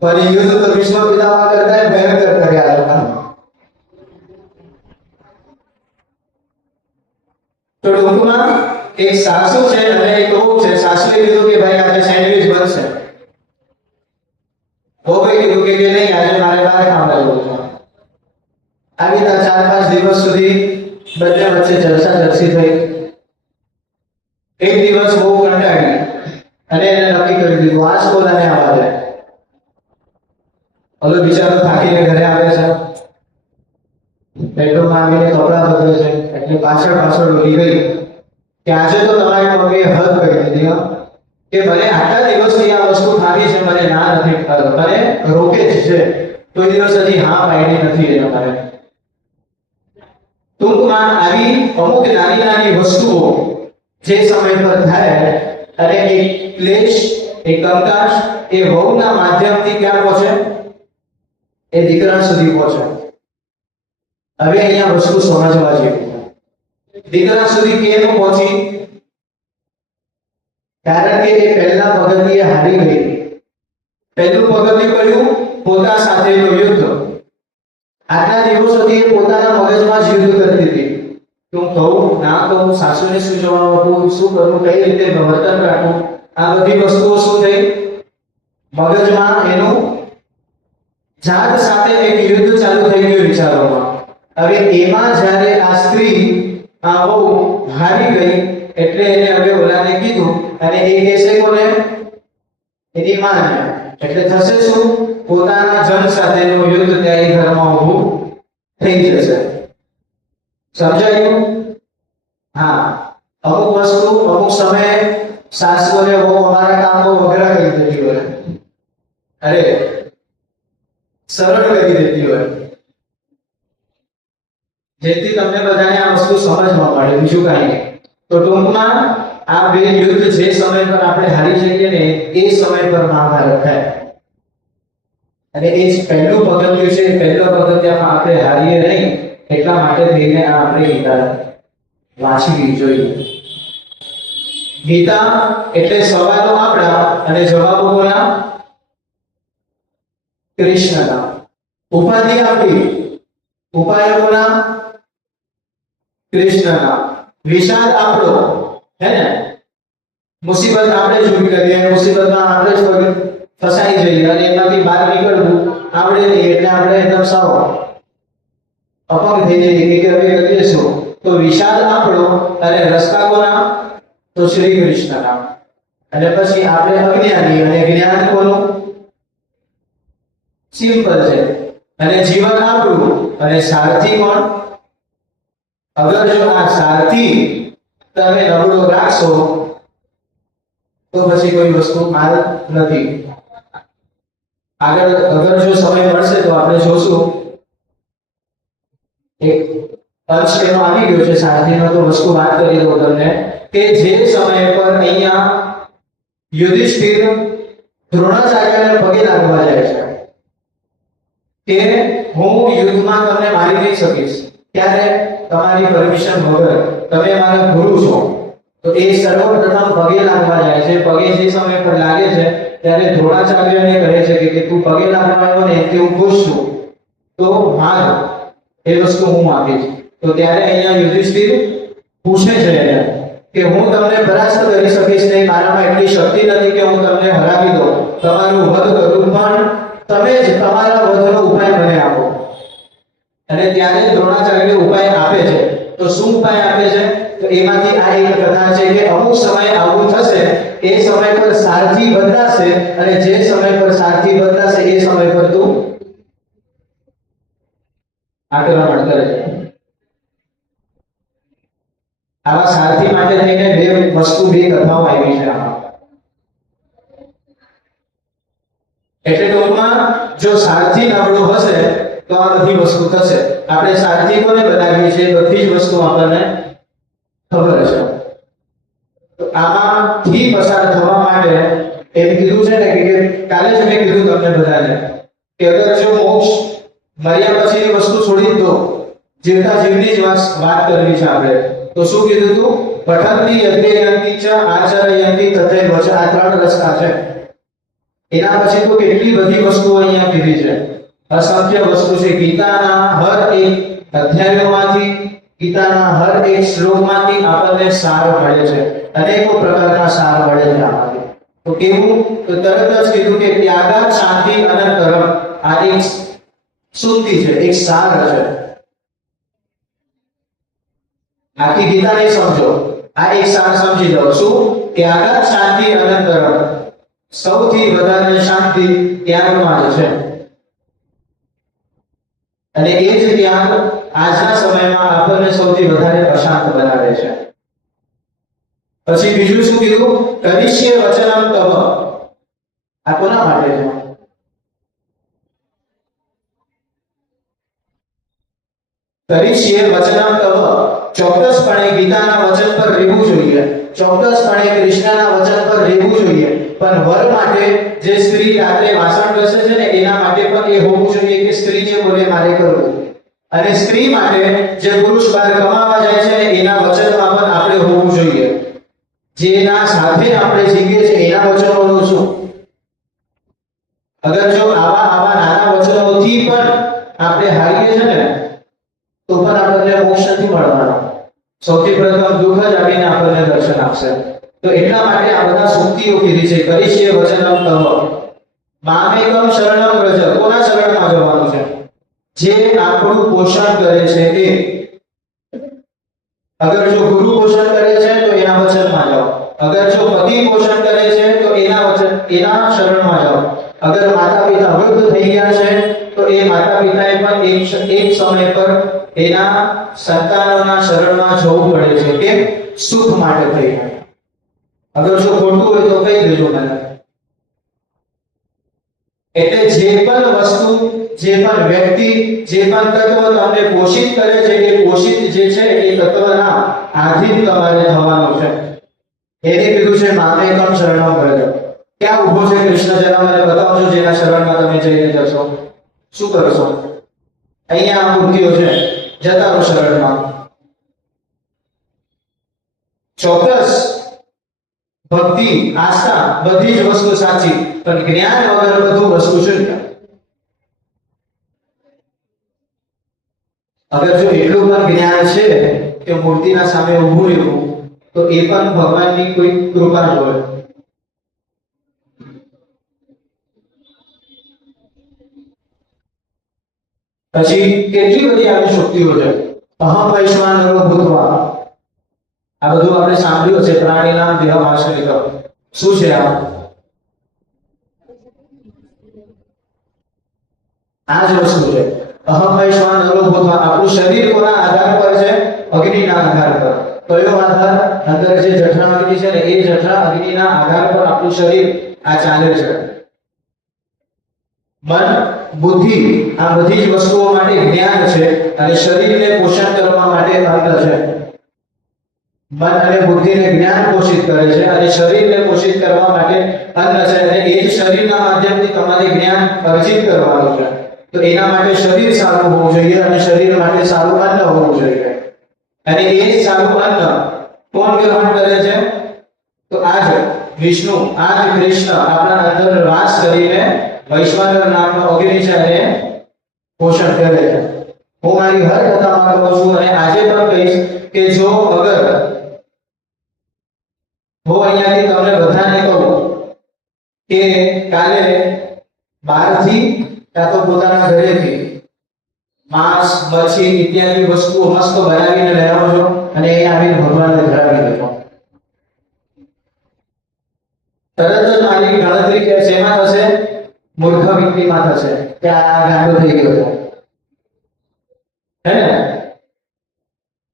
पर युद्ध तो विश्व पितामह करता है, भयंकर करे आ लोग. तो टूंकમાં એક સાસુ છે અને એક વહુ છે. સાસુએ કીધું કે ભાઈ આજે સેન્ડવિચ બનશે. વહુએ કીધું કે નહીં, આજે મારે બહાર ખાવા જવું છે. આવી રીતે 4-5 દિવસ સુધી બંને વચ્ચે ચર્ચા ચર્ચી થઈ. એક દિવસ બહુ કંટાળી અને એને નક્કી કરી દીધું આજ પોતાને આવવા દે. ઓલો બિચારો થાકીને ઘરે આવે છે, બેડરૂમમાં આવીને કપડાં બદલે છે એટલે પાછળ ડોલી ગઈ કે આજે તો તમારી મમ્મીએ હદ કરી દીધી કે મને આટલા દિવસથી આ વસ્તુ ખાવી છે, મને ના નથી, મને રોકે જ છે, કોઈ દિવસ હજી હા પાડી નથી એ તમારે. ટૂંકમાં આવી અમુક નાની નાની વસ્તુઓ જે સમય પર થાય અને એક ક્લેશ, એક કંકાશ એ વહુના માધ્યમથી ક્યાં પહોંચે? એ દીકરા સુધી પહોંચે. હવે અહીંયા વસ્તુ સમજવા જેવી છે. દીકરા સુધી કેમ પહોંચી? કારણ કે એ પહેલા પગથિયે હારી ગઈ. પહેલું પગથિયું કયું? પોતા સાથેનું યુદ્ધ. આટલા દિવસોથી એ પોતાના મગજમાં જ યુદ્ધ કરતી હતી. હું કહું ના કહું, સાસુને શું જવાબ આપું, શું કરું, કઈ રીતે વર્તન રાખવું, આ બધી વસ્તુઓ શું થઈ? મગજમાં એનું જાત સાથે એક યુદ્ધ ચાલુ થઈ ગયું વિચારોમાં. હવે એમાં જ્યારે આ સ્ત્રી આ બહુ હારી ગઈ એટલે એને હવે ઓલાને કીધું અને એ કહેશે કોને? એની માને. એટલે થશે શું? પોતાના જન સાથેનું યુદ્ધ ત્યાં ઘરમાં ઊભું થઈ જશે. સમજાયું? હા. અમુક વસ્તુ અમુક સમયે સાસુને બહુ અમારા કામો વગેરે કરી દેતી હોય, અરે સરળ કરી દેતી હોય, જેથી તમને બધાને આ વસ્તુ સમજવા મળે, બીજું કાંઈ નહીં. તો ટૂંકમાં આ બે યુદ્ધ જે સમય પર આપણે હારી જઈએ ને એ સમય પર મહાભારત થાય અને એ જ પહેલું પગથિયું છે. પહેલો પગથિયામાં આપણે હારીએ નહીં એટલા માટે થઈને આ આપણે ગીતા વાંચવી જોઈએ. ગીતા એટલે સવાલો આપણા અને જવાબો કોના? કૃષ્ણના. ઉપાધિ આપી, ઉપાયો કોના? કૃષ્ણના. વિષાદ આપણો, હે ને? મુસીબત આપણે જ ઊભી કરીએ, મુસીબતમાં આપણે જ ફસાઈ જઈએ અને એમાંથી બહાર નીકળવું આપણે નહીં એટલે આપણે એકદમ સાવ અપંગ થઈ જઈએ કે હવે કરીએ શું. તો વિષાદ આપણો અને રસ્તા કોના? તો શ્રી કૃષ્ણના. અને પછી આપણે અજ્ઞાની અને જ્ઞાન કોનું? સિમ્પલ છે. અને જીવન આપણું અને સારથી કોણ? અગર જો આ સારથી તમે નબળો રાખશો તો પછી કોઈ વસ્તુ માર્ગ નથી. આગળ અગર જો સમય મળશે તો આપણે જોશું. એક અંશ એનો આવી ગયો છે સારથીનો, તો વસ્તુ વાત કરી દઉં તમને કે જે સમય પર અહીંયા યુધિષ્ઠિર દ્રોણાચાર્યને પગે લાગવા જાય છે કે હું યુદ્ધમાં તમને મારી નહીં શકીશ, ત્યારે તમારી પરમિશન વગર તમે મારા ગુરુ છો, તો એ સર્વપ્રથમ પગે લાગવા જાય છે. પગે જે સમય પર લાગે છે ત્યારે દ્રોણાચાર્યને કહે છે કે તું પગે લાગવા આવ્યો ને તે હું ખુશ છું, તો હા એ વસ્તુ હું આપીશ. તો ત્યારે અહીંયા યુધિષ્ઠિર પૂછે છે કે હું તમને પરાસ્ત કરી શકીશ નહીં, મારામાં એટલી શક્તિ નથી કે હું તમને હરાવી દઉં, તમારું વધ કરું, પણ તમે જ તમારા વધનો ઉપાય મને આપો. અને ત્યારે દ્રોણાચાર્ય ઉપાય આપે છે. તો શું ઉપાય આપે છે? તો એમાંથી આ એક કથા છે કે અમુક સમય આવું થશે, એ સમય પર સારથી બદલાશે, અને જે સમય પર સારથી બદલાશે એ સમય પર તું આક્રમણ કરે છે. આવા સારથી માટે થઈને બે કથાઓ આવી છે આમાં. એટલે ટૂંકમાં જો સારથી નબળો હશે તો આ બધી વસ્તુ થશે. આપણે સારથી કોને બનાવીએ છીએ? બધી જ વસ્તુ આપણને ખબર છે. તો આમાંથી પસાર થવા માટે એમ કીધું છે ને કે કાલે જ મેં કીધું તમને બધાને કે અગર જો મોક્ષ મર્યા પછીની વસ્તુ છોડી દો, જીવતા જીવની જ વાત કરવી છે આપણે, તો શું કીધું તું? પઠંતી યજ્ઞયંતી ચ આચરયંતી તથૈવ ચ. આ ત્રણ રસ્તા છે. એના પછી તો કેટલી બધી વસ્તુઓ અહીંયા કીધી છે, અસંખ્ય વસ્તુ છે. ગીતાના હર એક અધ્યાયોમાંથી, ગીતાના હર એક શ્લોકમાંથી આપણને સાર મળે છે, અનેકો પ્રકારના સાર મળે છે આમાંથી. તો કેવું? તો તરત જ કીધું કે ત્યાગા શાંતિ અનંતરમ. આ એક સુક્તિ છે, એક સાર છે. આખી ગીતા નહીં સમજો, આ એક સાર સમજી જાઓ. શું? ત્યાગા શાંતિ અનંતરમ. સૌથી વધારે શાંતિ ત્યાગમાં જ છે, અને એ જ ત્યાગ આજના સમયમાં આપણને સૌથી વધારે અશાંત બનાવે છે. પછી બીજું શું કીધું? કરિષ્યે વચનમ તવ. આ કોના માટે છે? કરિષ્યે વચનમ તવ. ચોક્કસપણે ગીતાના વચન પર રહેવું જોઈએ, ચોક્કસપણે કૃષ્ણના વચન પર રહેવું જોઈએ. પણ વર માટે જે સ્ત્રી રાત્રે વાસણ ઘસે છે ને, એના માટે પણ એ હોવું જોઈએ કે સ્ત્રી જે બોલે મારે કરવું. અને સ્ત્રી માટે જે પુરુષ બહાર કમાવા જાય છે ને, એના વચનમાં પણ આપણે હોવું જોઈએ. જેના સાથે આપણે જીવીએ છીએ એના વચનોનું શું? અગર જો આવા નાના વચનોથી પણ આપણે હારીએ છે ને, તો પણ આપણને મોક્ષ નથી મળવાનો. સૌથી પ્રથમ દુઃખ જ આવીને આપણને દર્શન આપશે. તો એટલા માટે આ બધા સુક્તિઓ કીધી છે. કરિષ્યે વચનમ તવ. મામેકમ શરણમ વ્રજ. કોના શરણમાં જવાનું છે? જે આપણું પોષણ કરે છે એ. અગર જો ગુરુ પોષણ કરે છે તો એના વચનમાં જાઓ. અગર જો પતિ પોષણ કરે છે તો એના શરણમાં જાઓ. અગર માતા પિતા વૃદ્ધ થઈ ગયા છે તો એ માતા પિતાએ પણ એક સમય પર એના સંતાનોના શરણમાં જવું પડે છે કે સુખ માટે થઈને. અગર જો ખોટું હોય તો કહી દેજો મને. એટલે જે પણ વસ્તુ, જે પણ વ્યક્તિ, જે પણ તત્વ તમને પોષિત કરે છે, એ પોષિત જે છે એ તત્વના આધીન તમારે થવાનું છે. એને કીધું છે મામેકમ શરણમ વ્રજ. ક્યાં ઉભો છે કૃષ્ણ જન્મ? મને બતાવજો જેના શરણમાં તમે જઈને જશો. શું કરશો? અહીંયા આ મૂર્તિઓ છે, જતા રહો શરણમાં. ચોક્કસ ભક્તિ, આસ્થા, બધી જ વસ્તુ સાચી, પણ જ્ઞાન વગર બધું વસ્તુ શૂન્ય. અગર જો એટલું પણ જ્ઞાન છે કે મૂર્તિના સામે ઊભું રહેવું, તો એ પણ ભગવાનની કોઈ કૃપા જ હોય. પછી કેટલી બધી આવી શક્તિઓ છે. અહમ વૈશ્વાનરો ભૂત્વા. આ બધું આપણે સાંભળ્યું છે. પ્રાણીનામ દેહમાશ્રિત. શું છે આ? આ જ વસ્તુ છે. અહમ વૈશ્વાનરો ભૂત્વા. આપણું શરીર કોના આધાર પર છે? અગ્નિના આધાર પર. કયો આધાર? અંદર જે જઠરા અગ્નિ છે ને, એ જઠરા અગ્નિના આધાર પર આપણું શરીર આ ચાલે છે. મન, બુદ્ધિ, આ બધી જ વસ્તુઓ માટે જ્ઞાન છે, અને શરીરને પોષણ કરવા માટે અંત છે. મન અને બુદ્ધિને જ્ઞાન પોષિત કરે છે અને શરીરને પોષિત કરવા માટે અન્ન છે અને એ જ શરીરના માધ્યમથી તમારે જ્ઞાન અર્જિત કરવાનું છે. તો એના માટે શરીર સારું હોવું જોઈએ અને શરીર માટે સારું અન્ન હોવું જોઈએ. અને એ સારું અન્ન કોણ ગ્રહણ કરે છે? તો આજ વિષ્ણુ, આજ કૃષ્ણ આપણા અંદર વાસ કરીને વૈશ્વાનર નામનો અગ્નિ છે અને પોષણ કરે છે. હું મારી હર કથામાં કહું છું અને આજે પણ કહીશ કે જો અગર હું અહીંયાથી તમને બધાને કહું કે કાલે બહારથી કાં તો પોતાના ઘરેથી માંસ, મચ્છી ઇત્યાદિ વસ્તુઓ મસ્ત બનાવીને લઈ આવજો અને એ આવીને ભગવાનને ધરાવી દેજો. તરત જ મારી ગણતરી કે શેમાં થશે? મૂર્ખ વ્યક્તિમાં થશે કે આ ગાંડો થઈ ગયો છે. હે ને?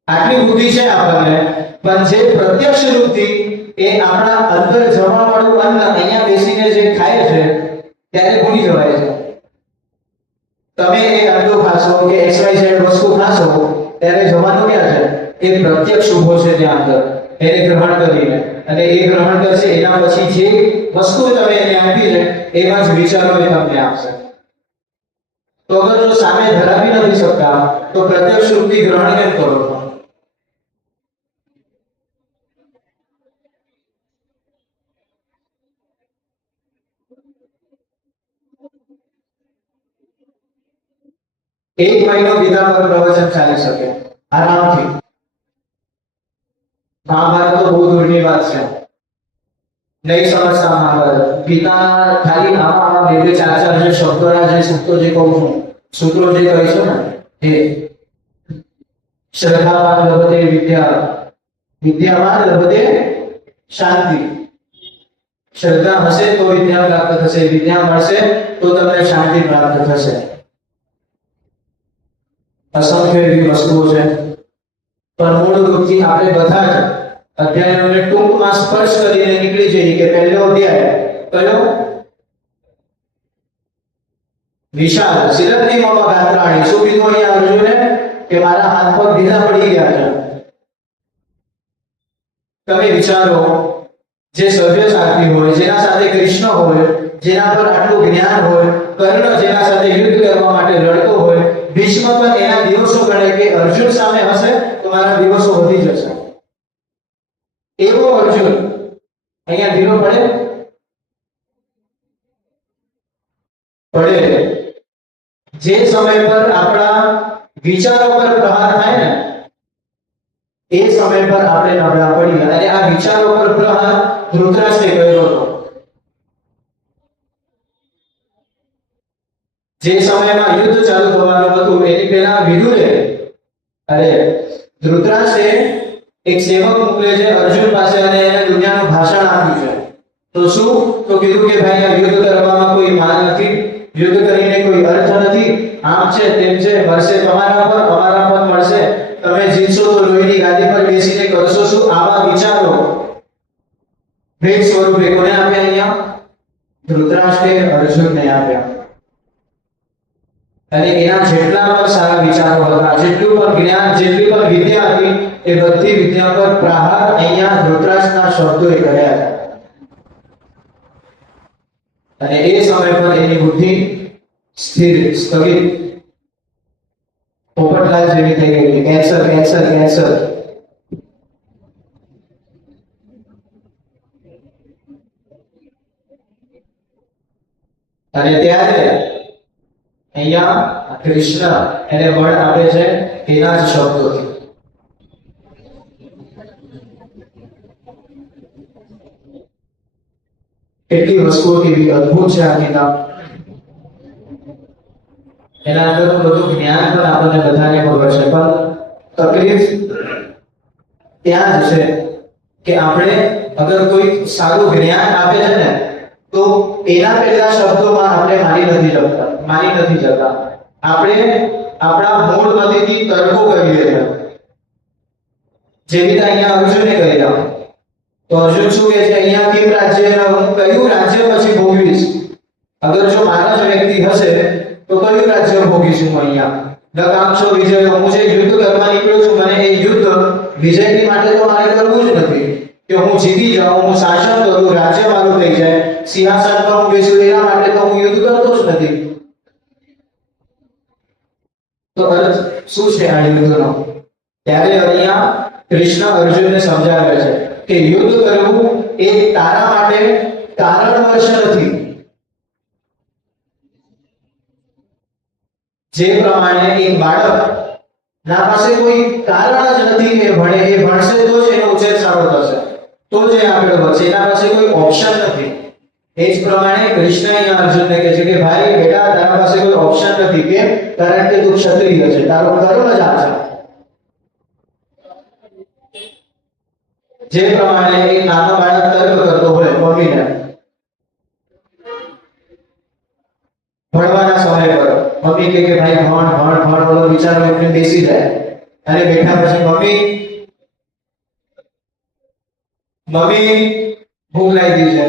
આટલી બુદ્ધિ છે આપણને, પણ જે પ્રત્યક્ષ રૂપથી એ આપણા અંદર જવા વાળું અન્ન અહીંયા બેસીને જે ખાય છે ત્યારે ભૂલી જવાય છે. તમે એ અંડો ખાશો કે XYZ વસ્તુ ખાશો ત્યારે જવાનું ક્યાં છે? એ પ્રત્યક્ષ ઉભો છે ત્યાં અંદર એને ગ્રહણ કરીને, અને એ ગ્રહણ કરશે એના પછી જે વસ્તુ તમે એને આપી છે એવા જ વિચારો એ તમને આપશે. તો અગર જો સામે ધરાવી નથી શકતા તો પ્રત્યક્ષ રૂપથી ગ્રહણ કેમ કરો છો? એક મહિનો ગીતા પર પ્રવચન ચાલી શકે આરામથી. મહાભારત તો બહુ દૂરની વાત છે, નહીં સમજતા મહાભારત. ગીતા ખાલી આમાં બે ચાર જે શબ્દોના જે સૂત્રો જે કહું છું, સૂત્રો જે કહીશું ને એ શ્રદ્ધાવાન લભતે વિદ્યા, વિદ્યાવાન લભતે શાંતિ. શ્રદ્ધા હશે તો વિદ્યા પ્રાપ્ત થશે, વિદ્યા મળશે તો તમને શાંતિ પ્રાપ્ત થશે. અસંખ્ય એવી વસ્તુઓ છે, પણ મૂળ રૂપથી આપણે બધા જ અધ્યાયોને ટૂંકમાં સ્પર્શ કરીને નીકળી જઈએ કે પહેલો અધ્યાય કયો? વિશાળ શિરંદી મમ ગાત્રાણી. શું કીધું અહીંયા અર્જુને? કે મારા હાથ પગ ઢીલા પડી ગયા છે. તમે વિચારો, જે સભ્યસારથી હોય, જેના સાથે કૃષ્ણ હોય, જેના પર આટલું જ્ઞાન હોય, કર્ણ જેના સાથે યુદ્ધ કરવા માટે લડતો હોય, ભીષ્મ પણ એના દિવસો ગણે કે અર્જુન સામે હશે તો મારા દિવસો વધી જશે. એવો અર્જુન અહીંયા ધીરો પડે? પડે. જે સમય પર આપણા વિચારો પર પ્રહાર થાય ને એ સમય પર આપણે નબળા પડી ગયા. અને આ વિચારો પર પ્રહાર ધૃતરાષ્ટ્રે કર્યો હતો. જે સમયમાં યુદ્ધ ચાલુ થવાનું હતું એની પહેલા વિદુરે ધૃતરાષ્ટ્રે એક સેવક મોકલે છે અર્જુન પાસે અને એને દુનિયાનું ભાષણ આપ્યું છે. તો શું? તો કીધું કે ભાઈ આ યુદ્ધ કરવામાં કોઈ માન નથી, યુદ્ધ કરીને કોઈ અર્થ નથી, આમ છે તેમ છે, મળશે તમારા પર અમારા પર મળશે, તમે જીતશો તો લોહીની ગાદી પર બેસીને કરશો શું? આવા વિચારો ભેટ સ્વરૂપે કોને આપ્યા? અહીંયા ધૃતરાષ્ટ્રે અર્જુનને આપ્યા. અને એના જેટલા પણ સારા વિચારો હતા, જેટલું પણ જ્ઞાન, જેટલી પણ વિદ્યા હતી, એ બધી વિદ્યા પર પ્રહાર અહીંયા ધૃતરાષ્ટ્રના શબ્દોએ કર્યા હતા. અને એ સમય પર એની બુદ્ધિ સ્થિર, સ્થગિત, પોપટલાલ જેવી થઈ ગઈ. Cancer cancer cancer. અને ત્યારે અહીંયા કૃષ્ણ એને બળ આપે છે એના જ શબ્દોથી. કેટલી વસ્તુઓ કેવી અદ્ભુત છે આ ગીતા. એના અંદર બધું જ્ઞાન પણ આપણને બધાને ખબર છે, પણ તકલીફ ત્યાં જ છે કે આપણે અગર કોઈ સારું જ્ઞાન આપે છે ને તો એના પહેલા શબ્દોમાં આપણે માની નથી જતા. આપણે આપણા મૂળ મતિથી તર્કો કરીએ છીએ. જેવી રીતે અહીંયા અર્જુને કહ્યા, તો અર્જુન શું કહે છે અહીંયા? કિમ રાજ્ય, હું કયું રાજ્ય પછી ભોગવીશ? અગર જો મારા જ વ્યક્તિ હશે તો કયું રાજ્ય ભોગીશું? અહીંયા લગામશો વિજય, હું જે યુદ્ધ કરવા નીકળ્યો છું મને એ યુદ્ધ વિજયની માટે તો મારે કરવું જ નથી કે હું જીતી જાઉં, હું શાસન કરું, રાજ્ય મારું થઈ જાય, સિંહાસન પર હું બેસું, એના માટે તો હું યુદ્ધ કરતો જ નથી. તો અર્થ શું છે આ યુદ્ધનો? ત્યારે અહીંયા કૃષ્ણ અર્જુનને સમજાવે છે કે યુદ્ધ કરવું એ તારા માટે કારણવશ નથી. જે પ્રમાણે એક બાળક ના પાસે કોઈ કારણ જ નથી કે ભણે, એ ભણશે તો જ એનો ઉછેર સારો થશે, તો જ એ આગળ વધશે, એના પાસે કોઈ ઓપ્શન નથી. એ જ પ્રમાણે કૃષ્ણ અહીંયા અર્જુનને કહે છે કે ભાઈ બેટા, તારા પાસે કોઈ ઓપ્શન નથી. કેમ? કારણ કે તું ક્ષત્રિય છે, તારો કર્મ જ આ છે. જે પ્રમાણે એક નાનો બાળક તર્ક કરતો હોય મમ્મીને ભણવાના સમય પર, મમ્મી કહે કે ભાઈ ભણ ભણ ભણ, બોલો વિચારો એમને બેસી જાય અને બેઠા પછી મમ્મી ભૂખ લાગી છે,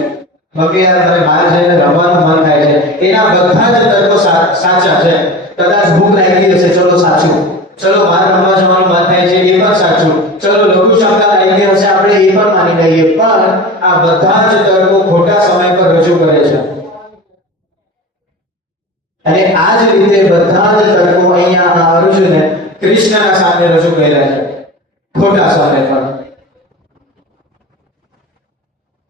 મમ્મી યાર મને બહાર જઈને રમવાનું મન થાય છે, એના બધા જ તર્કો સાચા છે. કદાચ ભૂખ લાગી હશે, ચલો સાચું. ચલો બહાર રમવા જવાનું મન થાય છે, એ પણ સાચું. ચલો લઘુ શંકા લાગી હશે, આપણે એ પણ માની લઈએ. પણ આ બધા જ તર્કો ખોટા સમય પર રજૂ કરે છે. અને આ જ રીતે બધા જ તર્કો અહીંયા અર્જુને કૃષ્ણના સામે રજૂ કર્યા છે ખોટા સમય પર.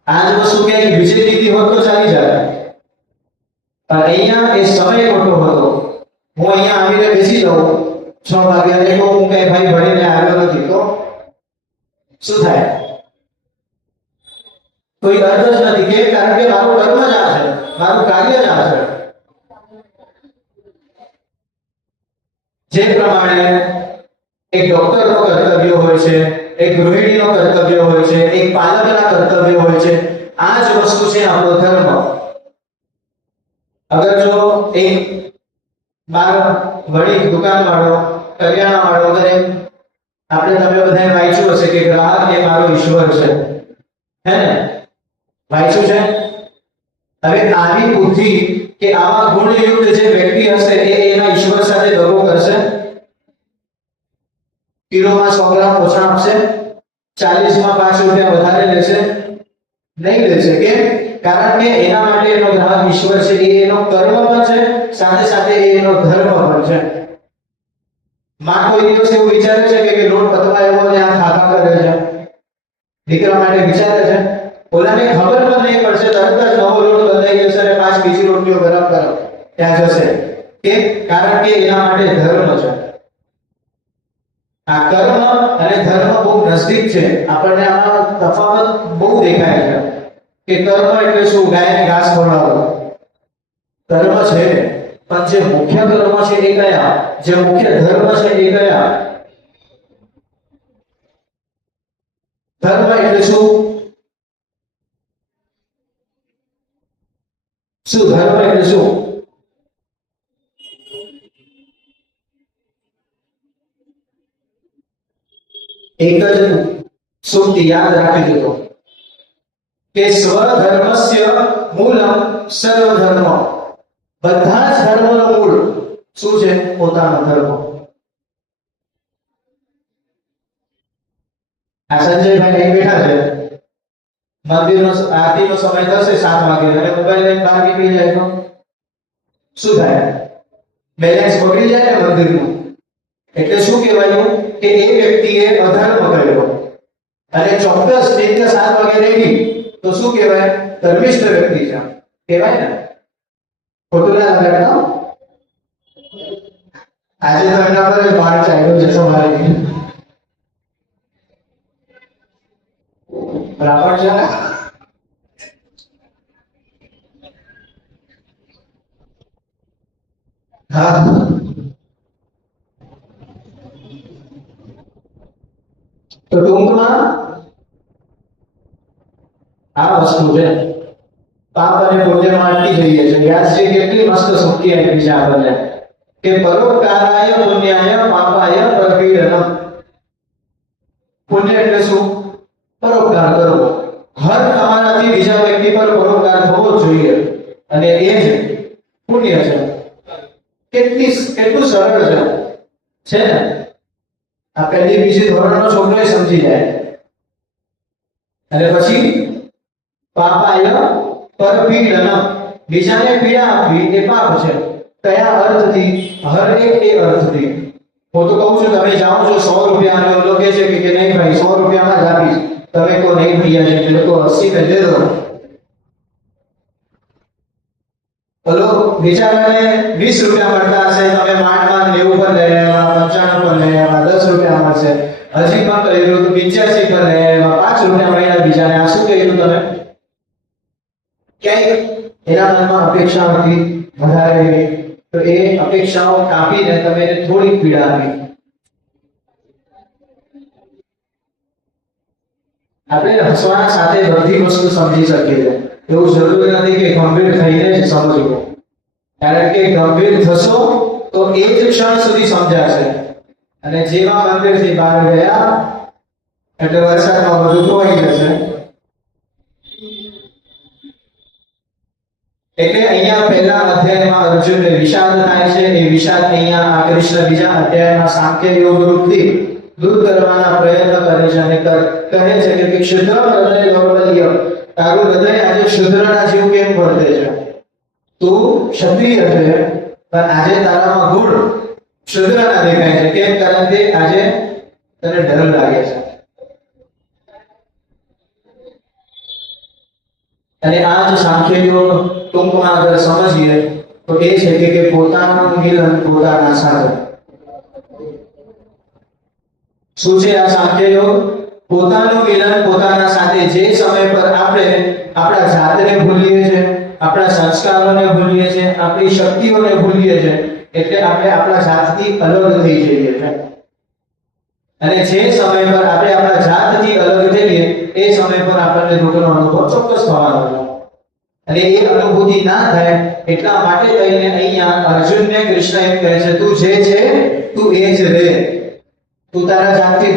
આ જ વસ્તુ ક્યાંક વિજય લીધી હોત તો ચાલી જાય, પણ અહીંયા એ સમય ખોટો હતો. હું અહીંયા આવીને બેસી જાઉં 6 વાગ્યા ને હું કઈ ભાઈ ભણીને આવ્યો નથી તો શું થાય? કોઈ અર્થ જ નથી. કે કારણ કે મારું કર્મ જ આ છે, મારું કાર્ય જ આ છે. જે પ્રમાણે એક ડોક્ટરનો કર્તવ્ય હોય છે, એક ગૃહિણીનો કર્તવ્ય હોય છે, એક પાલકના કર્તવ્ય હોય છે, આ જ વસ્તુ છે આપણો ધર્મ. અગર જો એક બાર વડી દુકાનવાળો, કરિયાણાવાળો, અગર આપણે તમે બધાએ વાંચ્યું હશે કે ગ્રાહક એ મારો ઈશ્વર છે, હે ને? વાંચ્યું છે? હવે આવી બુદ્ધિ કે આવા ગુણયુક્ત જે વ્યક્તિ હશે એ એના ઈશ્વર સાથે દગો કરશે? કિલોમાં 100 ગ્રામ ઓછા આપશે, 40 માં 5 રૂપિયા વધારે લેશે? નહીં લેશે. કેમ? કારણ કે એના માટે એનો ગ્રાહક ઈશ્વર છે, એ એનો કર્મ પણ છે, સાથે સાથે એનો ધર્મ પણ છે. માં કોઈ દિવસ એવું વિચારે છે કે લોટ પતવા આવ્યો ને આ ખાખા કરે છે? દીકરા માટે વિચારે છે? ઓલાને ખબર પણ નહીં પડશે, તરત જ નવો લોટ બંધાઈ જશે અને 5 બીજી રોટલીઓ ગરમ કરો ત્યાં જશે. કેમ? કારણ કે એના માટે ધર્મ છે. આ કર્મ અને ધર્મ બહુ નજદીક છે. આપણને આમાં તફાવત બહુ દેખાય છે કે કર્મ એટલે શું? ગાયને ઘાસ ખવડાવવું કર્મ છે, પણ જે મુખ્ય કર્મ છે એ કયા? જે મુખ્ય ધર્મ છે એ કયા? ધર્મ એટલે શું? શું ધર્મ એટલે શું? એક જ સૂક્તિ યાદ રાખી દીધો કે સ્વધર્મસ્ય મૂલમ સર્વધર્મ. બધા જ ધર્મનો મૂળ શું છે? પોતાનો ધર્મ. આ સંજયભાઈ અહીં બેઠા છે, મંદિરનો આરતીનો સમય થશે 7 વાગે અને મોબાઈલ લઈને બહાર નીકળી જાય તો શું થાય? બેલેન્સ બગડી જાય ને મંદિરનું. એટલે શું કહેવાયું કે એ વ્યક્તિએ અધર્મ કર્યો અને ચોક્કસ નિત્ય 7 વાગે રેડી તો શું કહેવાય? ધર્મિષ્ઠ વ્યક્તિ છે કહેવાય ને? ખોટું ના લાગે? આજે તો એના પર જ બહાર ચાલ્યો છે સવારે. બરાબર છે? હા, તો ટૂંકમાં આ વસ્તુ છે. પાપ અને પુણ્યમાં અટકી જઈએ છે. વ્યાસજી કેટલી મસ્ત સૂક્તિ આપી છે આપણને કે પરોપકારાય પુણ્યાય પાપાય પ્રપીડનમ. પુણ્ય એટલે શું? પરોપકાર કરવો. હર તમારાથી બીજા વ્યક્તિ પર પરોપકાર થવો જોઈએ અને એ જ પુણ્ય છે. કેટલું સરળ છે ને? આ પહેલી બીજી ધોરણનો છોકરો સમજી જાય. અને પછી પાપાય પરપીડનમ, બીજાને પીડા આપવી એ પાપ છે. કયા અર્થથી? હર એક એ અર્થથી. હું તો કહું છું તમે જાઓ છો 100 રૂપિયા અને ઓલો કહે છે કે નહીં ભાઈ 100 રૂપિયામાં જ આપીશ. તમે કહો નહીં ભૈયા છે મેરે को 80 में दे दो. ઓલો બિચારાને 20 રૂપિયા મળતા હશે, તમે માંડ 90 પર લઈ આવ્યા, 95 પર લઈ આવ્યા, 10 રૂપિયા મળશે. હજી પણ કર્યું તો 85 પર લઈ આવ્યા, 5 રૂપિયા મળ્યા બીજાને. આ શું કર્યું તમે? ક્યાંય એના મનમાં અપેક્ષા હતી વધારે, તો એ અપેક્ષાઓ કાપીને તમે એને થોડીક પીડા આપી. આપણે હસવાના સાથે બધી વસ્તુ સમજી શકીએ છીએ. એવું જરૂરી નથી કે ગંભીર થઈને જ સમજવું, કારણ કે ગંભીર થશો તો એ જ ક્ષણ સુધી સમજાશે. અને જેવા મંદિરથી બહાર ગયા એટલે વરસાદમાં બધું ધોવાઈ જશે. એટલે અહીંયા પહેલા અધ્યાયમાં અર્જુનને વિષાદ થાય છે. એ વિષાદ અહીંયા આ કૃષ્ણ બીજા અધ્યાયમાં સાંખ્ય યોગ રૂપથી દૂર કરવાના પ્રયત્ન કરે છે અને કહે છે કે ક્ષુદ્ર હૃદય દૌર્બલ્ય, તારું હૃદય આજે શુદ્રના જેવું કેમ વર્તે છે? તું ક્ષત્રિય છે પણ આજે તારામાં ગુણ શુદ્રના દેખાય છે. કેમ? કારણ કે આજે તને ડર લાગે છે. અને આ જ સાંખ્ય યોગ ટૂંકમાં અગર સમજીએ તો એ છે કે પોતાનું મિલન પોતાના સાથે. શું છે આ સાંખ્ય યોગ? પોતાનું મિલન પોતાના સાથે. જે સમય પર આપણે આપણા જાતને ભૂલીએ છીએ, આપણા સંસ્કારોને ભૂલીએ છીએ, આપણી શક્તિઓને ભૂલીએ છીએ, એટલે આપણે આપણા જાતથી અલગ થઈ જઈએ છીએ. અને જે સમય પર આપણે આપણા જાતથી અલગ થઈએ એ સમય પર આપણને દુઃખનો અનુભવ ચોક્કસ થવાનો છે. અને એ અનુભૂતિ ના થાય એટલા માટે થઈને અહીંયા અર્જુનને કૃષ્ણ એમ કહે છે તું જે છે તું એ જ રહે. તું તારા જાતથી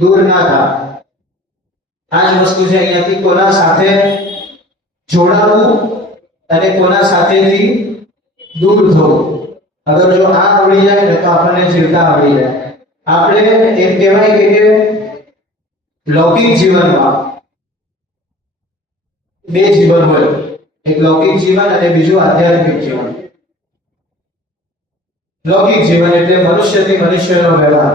દૂર ના થા. આ જ વસ્તુ છે અહીંયાથી કોના સાથે જોડાવું અને કોના સાથેથી દૂર થવું. અગર જો આ આવડી જાય તો આપણને જીવતા આવડી જાય. આપણે એમ કહેવાય કે લૌકિક જીવનમાં બે જીવન હોય, એક લૌકિક જીવન અને બીજું આધ્યાત્મિક જીવન. લૌકિક જીવન એટલે મનુષ્યથી મનુષ્યનો વ્યવહાર.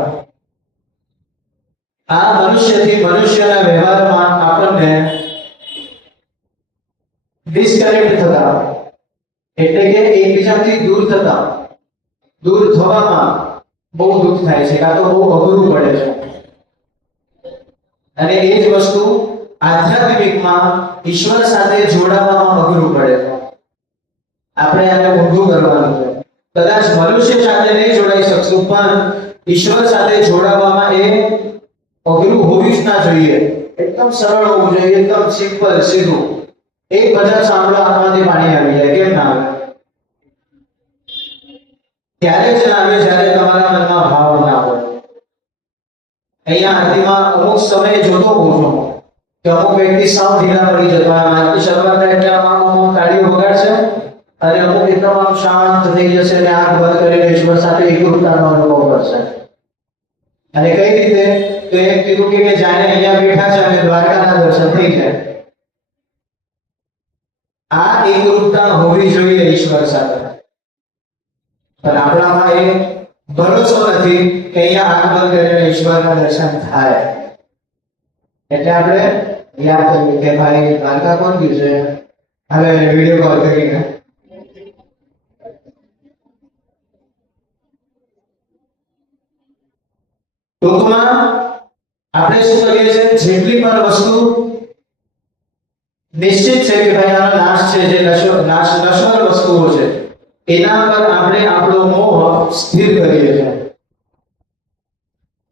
આ મનુષ્યથી મનુષ્યના વ્યવહારમાં આપણને ડિસ્કનેક્ટ થતા એટલે કે એકબીજાથી દૂર થવામાં બહુ દુઃખ થાય છે, કાં તો બહુ અઘરું પડે છે. અને એ જ વસ્તુ આધ્યાત્મિકમાં ઈશ્વર સાથે જોડાવામાં અઘરું પડે છે. આપણે આને ઊંધું કરવાનું છે. કદાચ મનુષ્ય સાથે નહીં જોડાઈ શકશું પણ ઈશ્વર સાથે જોડાવામાં એ અઘરું હોવું જ ના જોઈએ. એકદમ સરળ હોવું જોઈએ, એકદમ સિમ્પલ, સીધું. એક ભજન સાંભળો આંખમાંથી પાણી આવી જાય. કેમ ના આવે? ત્યારે જ આવે જ્યારે તમારા મનમાં ભાવ ના હોય. અહીંયા આરતીમાં અમુક સમયે જોતો હોઉં છું કે અમુક વ્યક્તિ સાવ ઢીલા પડી જતા હોય. આરતી શરૂઆત થાય એટલે આમાં તાળીઓ વગાડશે અને અમુક એકદમ આમ શાંત થઈ જશે અને આંખ બંધ કરીને ઈશ્વર સાથે એકરૂપતાનો અનુભવ કરશે. અને કઈ રીતે? તો એમ કીધું કે જાણે અહીંયા બેઠા છે અને દ્વારકાના દર્શન થઈ જાય. આ એકરૂપતા હોવી જોઈએ ઈશ્વર સાથે. પણ આપણામાં એ ભરોસો નથી કે અહીંયા આંખ બંધ કરીને ઈશ્વરના દર્શન થાય. એટલે આપણે યાદ કરીએ કે ભાઈ દ્વારકા કોણ ગયું છે, હવે વિડીયો કોલ કરીને ટૂંકમાં આપણે શું કરીએ છીએ? જેટલી પણ વસ્તુ નિશ્ચિત છે કે ભાઈ આનો નાશ છે, જે નશ્વર વસ્તુઓ છે એના પર આપણે આપણો મોહ સ્થિર કરીએ છીએ.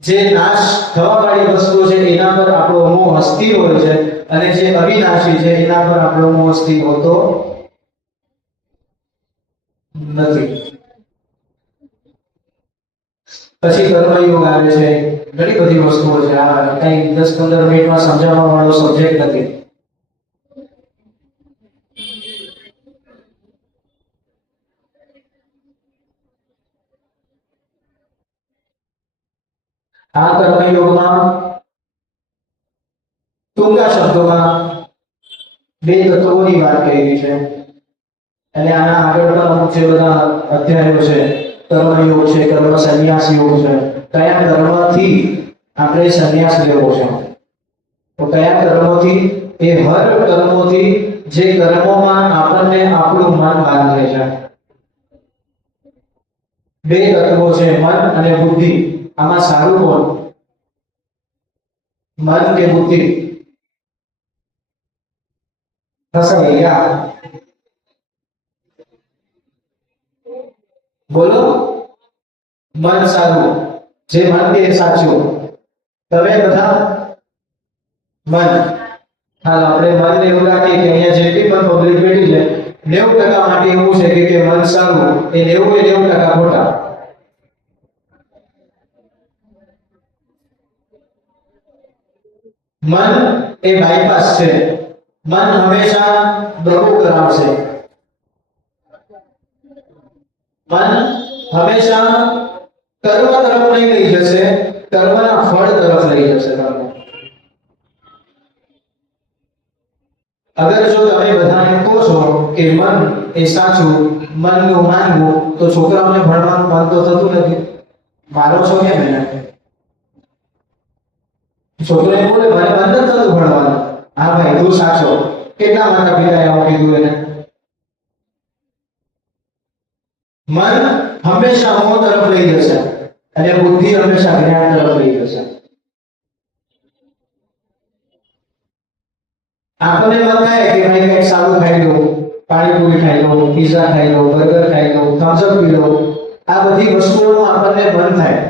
જે નાશ થવા વાળી વસ્તુઓ છે એના પર આપણો મોહ સ્થિર હોય છે અને જે અવિનાશી છે એના પર આપણો મોહ સ્થિર હોતો નથી. પછી કર્મયોગ આવે છે, ઘણી બધી વસ્તુઓ છે. આ કઈ 10-15 મિનિટમાં સમજાવવા વાળો સબ્જેક્ટ નથી. આ કર્મયોગમાં ટૂંકા શબ્દોમાં બે તત્વોની વાત કરી છે અને આના આગળ પણ અમુક જે બધા અધ્યાયો છે, કર્મયોગ છે, કર્મ સંન્યાસ યોગ છે, કયા કર્મથી આપણે સંન્યાસ લેવો છે, તો કયા કર્મોથી? એ હર કર્મોથી જે કર્મોમાં આપણને આપણું મન બાંધે છે. બે તત્વો છે, મન અને બુદ્ધિ. આમાં સારું કોણ? મન કે બુદ્ધિ? ફસાઈ ગયા. બોલો. મન સારું, જે મન તે સાચું. તમે બધા મન. હાલ આપણે મનને એવું રાખીએ કે અહીંયા જેટલી પણ પબ્લિક બેઠી છે 90% માટે એવું છે કે મન સારું, એ 90% ખોટા. મન એ બાયપાસ છે. મન હંમેશા દગો કરાવશે. મન હંમેશા કર્મ તરફ નહીં લઈ જશે, કર્મના ફળ તરફ લઈ જશે તમને. અગર જો તમે બધાને કહો છો કે મન એ સાચું, મનનું માનવું, તો છોકરાઓને ભણવાનું મન તો થતું નથી. મારો છો કેમ એને? છોકરાએ બોલે મને મન નથી થતું ભણવાનું. હા ભાઈ તું સાચો. કેટલા માતા પિતાએ આવું કીધું એને? મન હંમેશા મોહ તરફ લઈ જશે અને બુદ્ધિ હંમેશા જ્ઞાન તરફ લઈ જશે. આપણને મન થાય કે ભાઈ કંઈક સારું ખાઈ લઉં, પાણીપુરી ખાઈ લઉં, પીઝા ખાઈ લઉં, બર્ગર ખાઈ લઉં, થમ્સ અપ પી લઉં. આ બધી વસ્તુઓનું આપણને મન થાય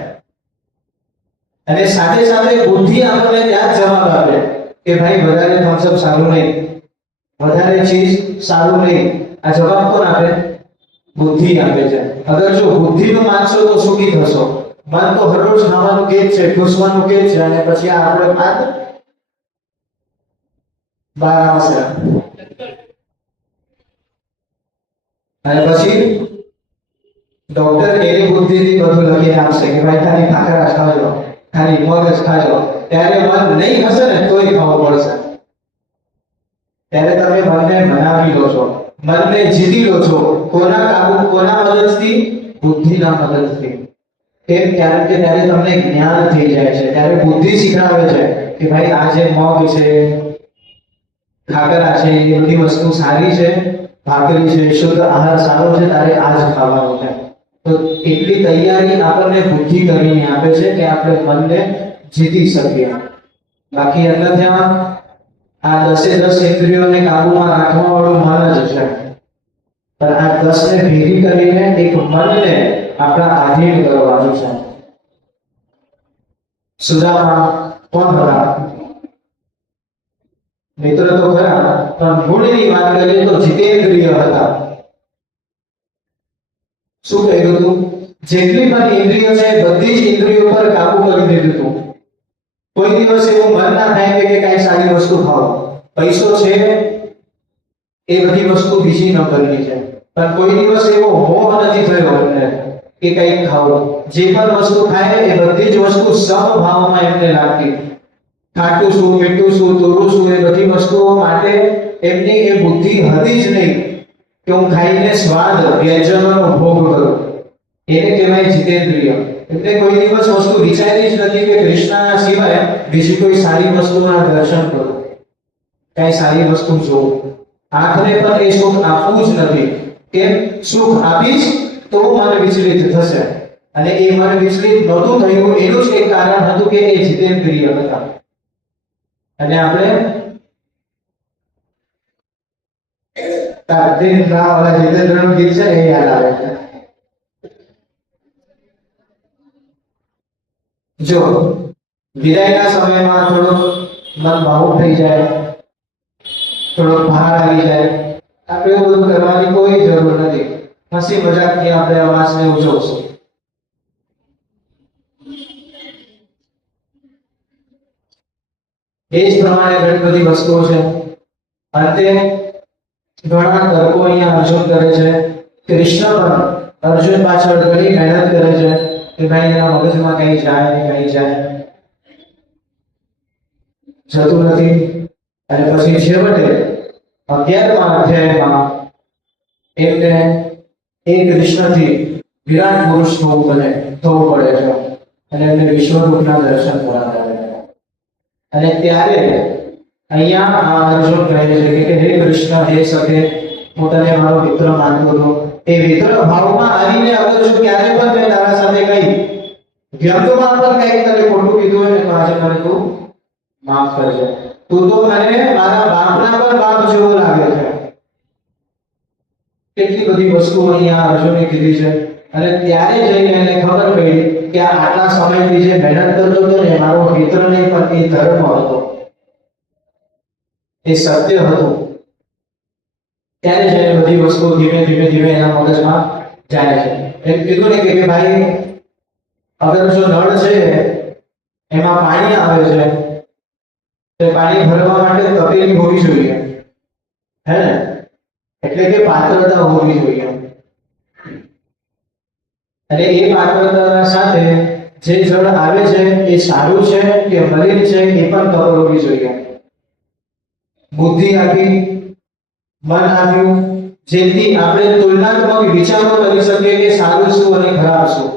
અને સાથે સાથે બુદ્ધિ આપણને ત્યાં જ જવાબ આપે કે ભાઈ વધારે થમ્સ અપ સારું નહીં, વધારે ચીઝ સારું નહીં. આ જવાબ કોણ આપે? બુદ્ધિ આપે છે. અગર જો બુદ્ધિનું માનશો તો સુખી થશો. મન તો હરરોજ ખાવાનું કે જ છે, ખુશવાનું કે જ છે અને પછી આ આપણે વાત બહાર આવશે અને પછી ડોક્ટર એની બુદ્ધિથી બધું લખીને આપશે કે ભાઈ ખાલી ખાખરા ખાજો, ખાલી મગજ ખાજો. ત્યારે મન નહીં હશે ને તોય ખાવું પડશે. ત્યારે તમે મનને મનાવી લો છો, મનને જીતી લો છો. કોના કાબુ, કોના મદદથી? બુદ્ધિના મદદથી. કેમ? કારણ કે ત્યારે તમને જ્ઞાન થઈ જાય છે. ત્યારે બુદ્ધિ શીખડાવે છે કે ભાઈ આ જે મગ છે, ખાખરા છે, એ બધી વસ્તુ સારી છે, ભાખરી છે, શુદ્ધ આહાર સારો છે, તારે આ જ ખાવાનું છે. તો એટલી તૈયારી આપણને બુદ્ધિ કરીને આપે છે કે આપણે મનને જીતી શકીએ. બાકી અન્યથા આ 10 ઇન્દ્રિયોને કાબુમાં રાખવા વાળું મન જ છે. પણ આ 10 ને ભેગી કરીને એક મનને આપણા આધીન કરવાનું છે. સુદામા કોણ હતા? મિત્ર તો ખરા, પણ ગુણની વાત કરીએ તો જીતેન્દ્રિય હતા. શું કહ્યું હતું? જેટલી પણ ઇન્દ્રિયો છે બધી જ ઇન્દ્રિયો પર કાબુ કરી દીધું હતું. કોઈ દિવસ એવું મન ના થાય કે કઈ સારી વસ્તુ ખાઓ. પૈસો છે એ બધી વસ્તુ બીજી નંબરની છે, પણ કોઈ દિવસ એવો મોહ નથી થયો એમને કે કઈક ખાઓ. જે પણ વસ્તુ ખાય એ બધી જ વસ્તુ સમભાવમાં એમને લાગતી. ખાટું શું, મીઠું શું, તોરું શું, એ બધી વસ્તુઓ માટે એમની એ બુદ્ધિ હતી જ નહીં કે હું ખાઈને સ્વાદ વ્યંજનોનો ભોગ કરું. એને કહેવાય જીતેન્દ્રિય. એટલે કોઈ દિવસ વસ્તુ વિચારી જ નથી કે કૃષ્ણના સિવાય બીજી કોઈ સારી વસ્તુના દર્શન કરું, કઈ સારી વસ્તુ જોઉં. આંખને પણ એ સુખ આપવું જ નથી. કેમ? સુખ આપીશ તો મન વિચલિત થશે અને એ મન વિચલિત નહોતું થયું એનું જ એક કારણ હતું કે એ જીતેન્દ્રિય હતા. અને આપણે તારથી ના ઓલા જીતેન્દ્રનું ગીત છે એ યાદ આવે છે. જો વિદાયના સમયમાં થોડું મન ભાવુક થઈ જાય, થોડો ભાર આવી જાય, આપણે એવું બધું કરવાની કોઈ જરૂર નથી. હસી મજાકથી આપણે અવાજને ઉજવશું. એ જ પ્રમાણે ઘણી બધી વસ્તુઓ છે. અંતે ઘણા તર્કો અહીંયા અર્જુન કરે છે. કૃષ્ણ પણ અર્જુન પાછળ ઘણી મહેનત કરે છે કે ભાઈ એના મગજમાં કઈ જાય. જતું નથી. અને પછી છેવટે 11મા અધ્યાયમાં એમને એ કૃષ્ણથી વિરાટ પુરુષ થવું પડે છે અને એમને વિશ્વરૂપના દર્શન કરાવ્યા છે. અને ત્યારે અહીંયા આ અર્જુન કહે છે કે હે કૃષ્ણ, હે સખે, હું તને મારો મિત્ર માનતો હતો. એ મિત્ર ભાવમાં આવીને અગર જો ક્યારે પણ મેં તારા સાથે કઈ વ્યંગમાં પણ કંઈક તને ખોટું કીધું હોય ને તો આજે મને તું માફ કરજે. તું તો મને મારા બાપના પણ બાપ જેવો લાગે છે. કેટલી બધી વસ્તુઓ અહીંયા અર્જુને કીધી છે. અને ત્યારે જઈને એને ખબર પડી કે આ આટલા સમયથી જે મહેનત કરતો હતો ને મારો મિત્ર નહીં પણ એ ધર્મ હતો, એ સત્ય હતું. ત્યારે જઈને બધી વસ્તુઓ ધીમે ધીમે એના મગજમાં જાય છે. એમ કીધું ને કે ભાઈ, અગર જો નળ છે એમાં પાણી આવે છે તો પાણી ભરવા માટે તપેલી હોવી જોઈએ, હે ને? એટલે કે પાત્રતા હોવી જોઈએ. અને એ પાત્રતા સાથે જે જળ આવે છે એ સારું છે કે મલિન છે એ પણ ખબર હોવી જોઈએ. બુદ્ધિ આપી, મન આપ્યું, જેથી આપણે તુલનાત્મક વિચારો કરી શકીએ કે સારું શું અને ખરાબ શું.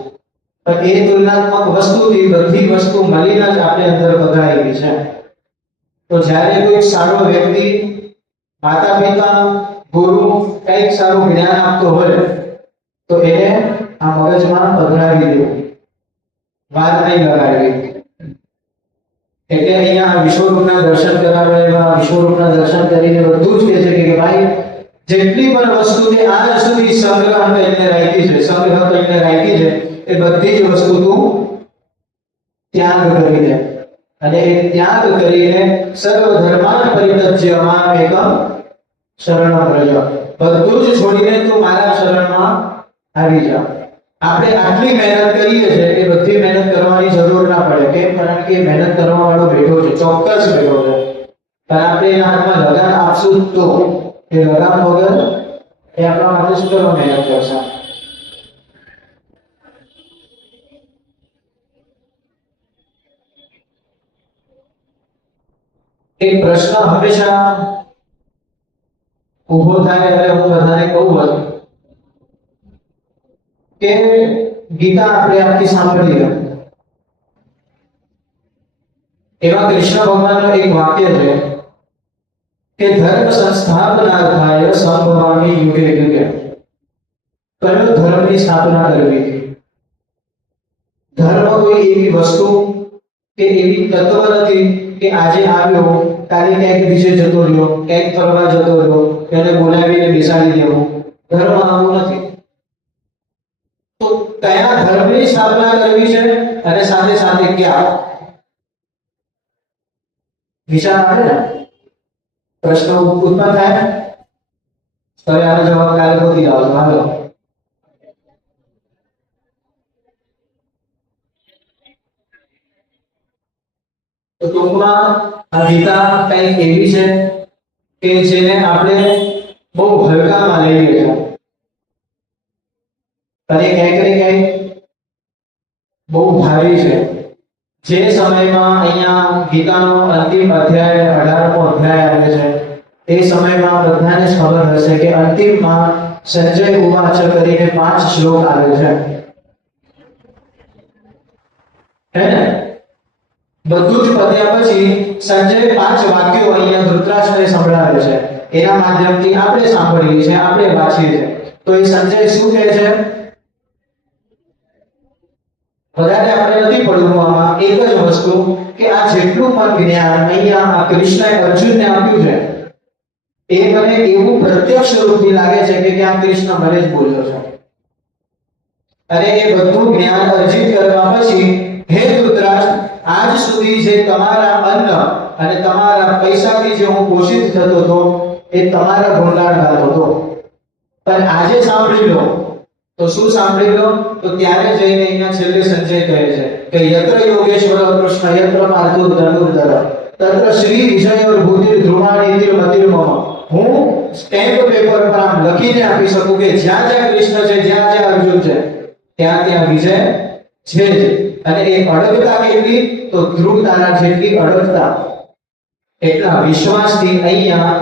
પણ એ તુલનાત્મક વસ્તુથી બધી વસ્તુ મલિન જ આપણે અંદર પધરાયેલી છે. તો જ્યારે કોઈ સારો વ્યક્તિ, માતા પિતા, ગુરુ કંઈક સારું જ્ઞાન આપતો હોય તો એને આ મગજમાં પધરાવી દેવું, વાર નહીં લગાડવી. એટલે અહીંયા વિશ્વરૂપના દર્શન કરાવે. એવા વિશ્વરૂપના દર્શન કરીને બધું જ કહે છે કે ભાઈ, જેટલી પણ વસ્તુ તે આજ સુધી સંગ્રહ કરીને રાખી છે એ બધી જ વસ્તુ તું ત્યાગ કરી દે. અને એ ત્યાગ કરીને સર્વ ધર્માન પરિત્યજ્ય મામ એકમ શરણમ વ્રજ, બધું જ છોડીને તું મારા શરણમાં આવી જા. આપણે આટલી મહેનત કરીએ છીએ એ બધી મહેનત કરવાની જરૂર ના પડે. કેમ? કારણ કે મહેનત કરવા વાળો બેઠો છે, ચોક્કસ બેઠો છે. પણ આપણે એના હાથમાં લગામ આપશું તો એ લગામ વગર એ આપણા માટે શું કરવા મહેનત કરશે? એક પ્રશ્ન હંમેશા ઉભો થાય એટલે હું બધાને કહું છું કે ગીતા આપણે આખી સાંભળી છે. એમાં કૃષ્ણ ભગવાનનું એક વાક્ય છે કે ધર્મ સંસ્થાપનાર્થાય સંભવામિ યુગે યુગે. કયો ધર્મની સ્થાપના કરવી? ધર્મ કોઈ એવી વસ્તુ કે એવી તત્વ નથી કે આજે આવ્યો કાલે ક્યાંક બીજે જતો રહ્યો, ક્યાંક ફરવા જતો રહ્યો, એને બોલાવીને બેસાડી દેવો. ધર્મ આવું નથી. તો કયા ધર્મની સ્થાપના કરવી છે અને સાથે સાથે ક્યાં? વિચાર આવે ને? પ્રશ્ન ઉત્પન્ન થાય. હવે આનો જવાબ કાલે ગોતી લાવો. હાલો, તો ટૂંકમાં આ ગીતા કંઈક એવી છે કે જેને આપણે બહુ હલકામાં લઈએ છીએ અને ક્યાંક ને ક્યાંક બહુ ભારી છે. જે સમયમાં અહીંયા ગીતાનો અંતિમ અધ્યાય 18મો અધ્યાય આવે છે એ સમયમાં બધાને ખબર હશે કે અંતિમમાં સંજય ઉવાચ કરીને 5 શ્લોક આવે છે, હે ને? બધું જ પત્યા પછી સંજય 5 વાક્યો અહીંયા ધૃતરાષ્ટ્રને સંભળાવે છે. એના માધ્યમથી આપણે સાંભળીએ છીએ, આપણે વાંચીએ છીએ. તો એ સંજય શું કહે છે? વધારે આપણે નથી પડવું આમાં. એક જ વસ્તુ કે આ જેટલું પણ જ્ઞાન અહીંયા આ કૃષ્ણએ અર્જુનને આપ્યું છે એ મને એવું પ્રત્યક્ષ રૂપથી લાગે છે કે ત્યાં કૃષ્ણ મને જ બોલ્યો છે. અને એ બધું જ્ઞાન અર્જિત કરવા પછી હે ધૃતરાષ્ટ્ર, આજ સુધી જે તમારા અન્ન અને તમારા પૈસાથી જે હું પોષિત થતો હતો એ તમારા ગુણગાન ગાતો હતો, પણ આજે સાંભળી લો. તો શું સાંભળી લો? તો ત્યારે જઈને અહીંયા છેલ્લે સંજય કહે છે કે યત્ર યોગેશ્વર કૃષ્ણ યત્ર પાર્થો ધનુર્ધર તત્ર શ્રી વિજય ઓર ભૂતિર ધ્રુવાણીતિર મતિર્મમ. હું સ્ટેમ્પ પેપર પર આમ લખીને આપી શકું કે જ્યાં જ્યાં કૃષ્ણ છે, જ્યાં જ્યાં અર્જુન છે, ત્યાં ત્યાં વિજય છે જ. અને એ અડગતા કેટલી? તો ધ્રુવ તારા જેટલી અડગતા. એટલા વિશ્વાસથી અહીંયા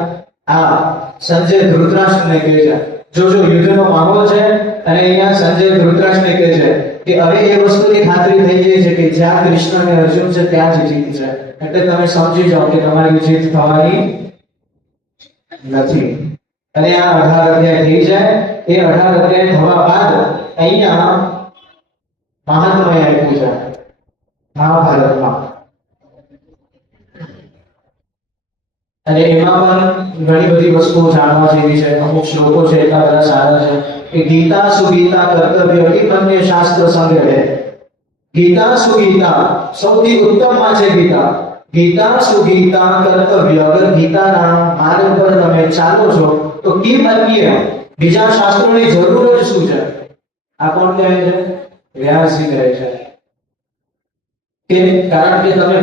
આ સંજય ધૃતરાષ્ટ્રને કહે છે, જો યુદ્ધનો માહોલ છે અને અહીંયા સંજય ધૃતરાષ્ટ્રને કહે છે કે હવે એ વસ્તુની ખાતરી થઈ ગઈ છે કે જ્યાં કૃષ્ણ અને અર્જુન છે ત્યાં જ જીત છે, એટલે તમે સમજી જાઓ કે તમારી જીત થવાની નથી. અને આ 18 અધ્યાય થઈ જાય. એ 18 અધ્યાય થવા બાદ અહીંયા મહાત્મય આપ્યું છે મહાભારતમાં, અને એમાં પણ ઘણી બધી વસ્તુઓ જાણવા જેવી છે. અમુક શ્લોકો છે એટલા બધા સારા છે કે ગીતા સુગીતા કર્તવ્ય અભિમન્યુ શાસ્ત્ર સંગ્રહે. ગીતા સુગીતા સૌથી ઉત્તમમાં છે ગીતા. ગીતા સુગીતા કર્તવ્ય, અગર ગીતાના માર્ગ પર તમે ચાલો છો તો કિમ અન્ય, બીજા શાસ્ત્રોની જરૂર જ શું છે? આ કોણ કહે છે? વ્યાસજી કહે છે કે કારણ કે તમે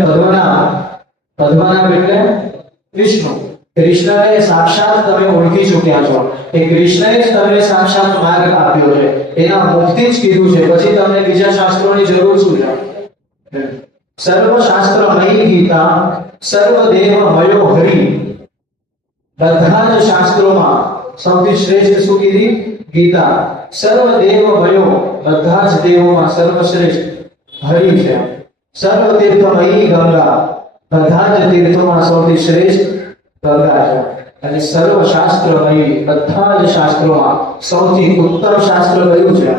પદ્મનાભ એટલે વિષ્ણુ, કૃષ્ણને સાક્ષાત તમે ઓળખી ચૂક્યા છો. એ કૃષ્ણએ જ તમને સાક્ષાત માર્ગ આપ્યો છે, એના મુક્તિ જ કીધું છે, પછી તમને બીજા શાસ્ત્રોની જરૂર શું છે? સર્વ શાસ્ત્રમયી ગીતા સર્વદેવમયો હરિ. બધા જ શાસ્ત્રોમાં સૌથી શ્રેષ્ઠ શું કીધી? ગીતા. સર્વદેવમયો, બધા જ દેવોમાં સર્વશ્રેષ્ઠ હરિ છે. સર્વતીર્થમયી ગંગા, બધા જ તીર્થોમાં સૌથી શ્રેષ્ઠ ગંગા છે. અને સર્વ શાસ્ત્રમયી, બધા જ શાસ્ત્રોમાં સૌથી ઉત્તમ શાસ્ત્ર કયું છે?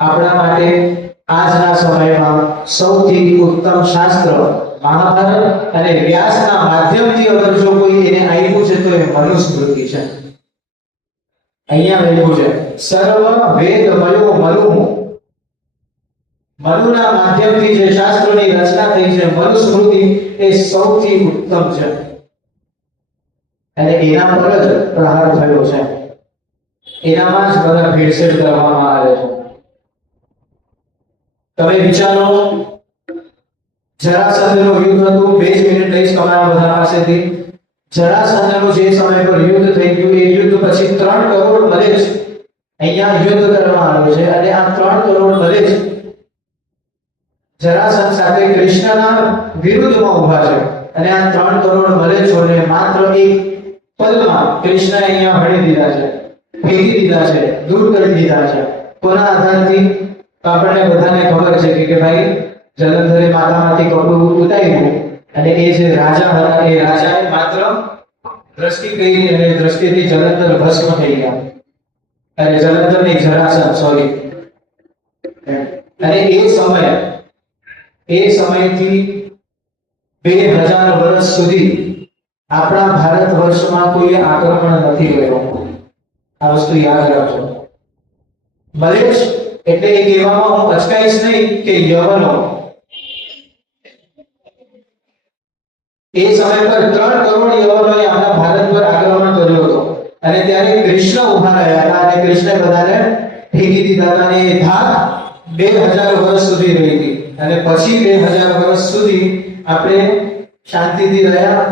આપણા માટે આજના સમયમાં સૌથી ઉત્તમ શાસ્ત્ર મહાભારત, અને વ્યાસના માધ્યમથી અગર જો કોઈ એને આપ્યું છે તો એ મનુસ્મૃતિ છે. અહીંયા લખ્યું છે સર્વ વેદમયો મનુ. મનુના માધ્યમથી જે શાસ્ત્રોની રચના થઈ છે મનુસ્મૃતિ, એ સૌથી ઉત્તમ છે અને એના પર જ પ્રહાર થયો છે. એનામાં જ બધા ભેળસેળ કરવામાં આવે છે. તમે વિચારો, જરાસંધનું યુદ્ધ હતું. 2 મિનિટ લઈશ તમારા બધા પાસેથી. જરાસંધનું જે સમય પર યુદ્ધ થઈ ગયું, એ યુદ્ધ પછી 3 કરોડ મલેચ્છ અહીંયા યુદ્ધ કરવામાં આવ્યું છે, અને આ 3 કરોડ મલેચ્છ જરાસંધ સાથે કૃષ્ણના વિરુદ્ધમાં ઊભા છે. અને આ 3 કરોડ મલેચ્છોને માત્ર એક પલમાં કૃષ્ણએ અહીંયા હણી દીધા છે, ફેંકી દીધા છે, દૂર કરી દીધા છે. કોના આધારથી? આપણને બધાને ખબર છે કે ભાઈ જલંધરે માથામાંથી કપડું ઉતાર્યું, અને એ જે રાજા હતા એ રાજાએ માત્ર દ્રષ્ટિ કરી અને દ્રષ્ટિથી જલંધર ભસ્મ થઈ ગયા. અને જલંધર ની જરાસંધ, સોરી. અને એ સમયથી 2000 વર્ષ સુધી આપણા ભારત વર્ષમાં કોઈ આક્રમણ નથી કર્યું. આ વસ્તુ યાદ રાખજો. મલેચ્છ એટલે એ કહેવામાં હું અચકાઈશ નહીં કે યવનો. એ સમય પર 3 કરોડ યવનોએ આપણા ભારત પર આક્રમણ કર્યું હતું, અને ત્યારે કૃષ્ણ ઉભા રહ્યા હતા, અને કૃષ્ણે બધાને ફેંકી દીધા હતા. અને એ ધાક 2000 વર્ષ સુધી રહી હતી, અને પછી 2000 વર્ષ સુધી આપણે શાંતિથી રહ્યા,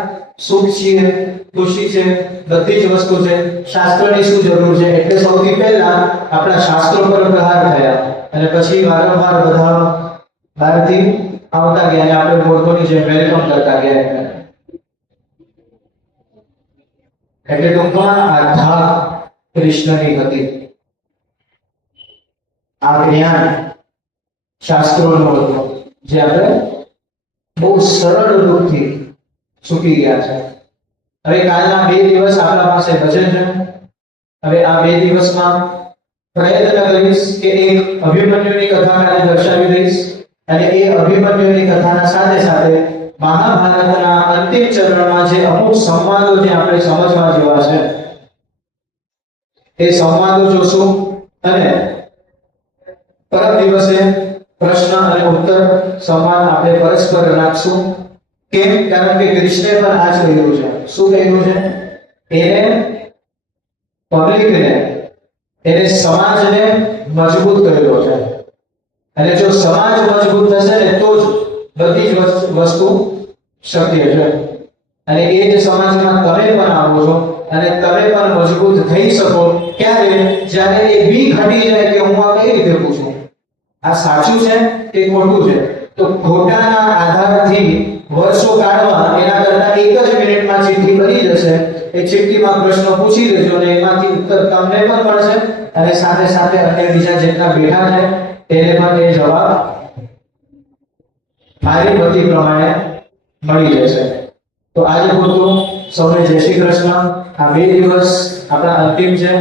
સુખ છીએ, ખુશી છે, બધી જ વસ્તુ છે. શાસ્ત્રની શું જરૂર છે? એટલે સૌથી પહેલા આપણા શાસ્ત્રો પર પ્રહાર થયા, અને પછી વારંવાર બધા બહારથી આવતા ગયા, અને આપણે મૂર્ખોની જેમ વેલકમ કરતા ગયા. એટલે ટૂંકમાં આ ધાક કૃષ્ણની હતી. આ જ્ઞાન શાસ્ત્રોનું હતું, જે આપણે બહુ સરળ રૂપથી ચૂકી ગયા છે. હવે કાલના 2 દિવસ આપણા પાસે બચે છે. હવે આ 2 દિવસમાં પ્રયત્ન કરીશ કે એક અભિમન્યુની કથા કાલે દર્શાવી દઈશ, અને એ અભિમન્યુની કથાના સાથે સાથે મહાભારતના અંતિમ ચરણમાં જે અમુક સંવાદો જે આપણે સમજવા જેવા છે એ સંવાદો જોશું. અને પરમ દિવસે પ્રશ્ન અને ઉત્તર સંવાદ આપણે પરસ્પર રાખશું. કેમ? કારણ કે કૃષ્ણે પણ આ જ કહ્યું છે. શું કહ્યું છે? એને પબ્લિકને, એને સમાજને મજબૂત કર્યો છે, અને જો સમાજ મજબૂત થશે ને તો જ બધી જ વસ્તુ શક્ય છે. અને એ જ સમાજમાં તમે પણ આવો છો, અને તમે પણ મજબૂત થઈ શકો. ક્યારે? જ્યારે એ બી ઘટી જાય કે હું આ કઈ રીતે પૂછું, આ સાચું છે કે ખોટું છે? તો ખોટાના આધારથી વર્ષો કાઢવા એના કરતા એક જ મિનિટમાં ચિઠ્ઠી બની જશે. એ ચિઠ્ઠીમાં પ્રશ્નો પૂછી લેજો અને એમાંથી ઉત્તર તમને પણ મળશે અને સાથે સાથે અન્ય બીજા જેટલા બેઠા છે તેને પણ એ જવાબ મારી મતિ પ્રમાણે મળી જશે. તો આજે પૂરતું. સૌને જય શ્રી કૃષ્ણ. આ 2 દિવસ આપણા અંતિમ છે,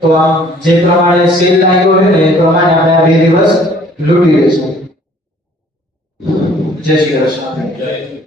તો આમ જે પ્રમાણે સેલ લાગ્યો હોય ને એ પ્રમાણે આપણે આ 2 દિવસ લૂંટી લઈશું. જય શ્રી કૃષ્ણ.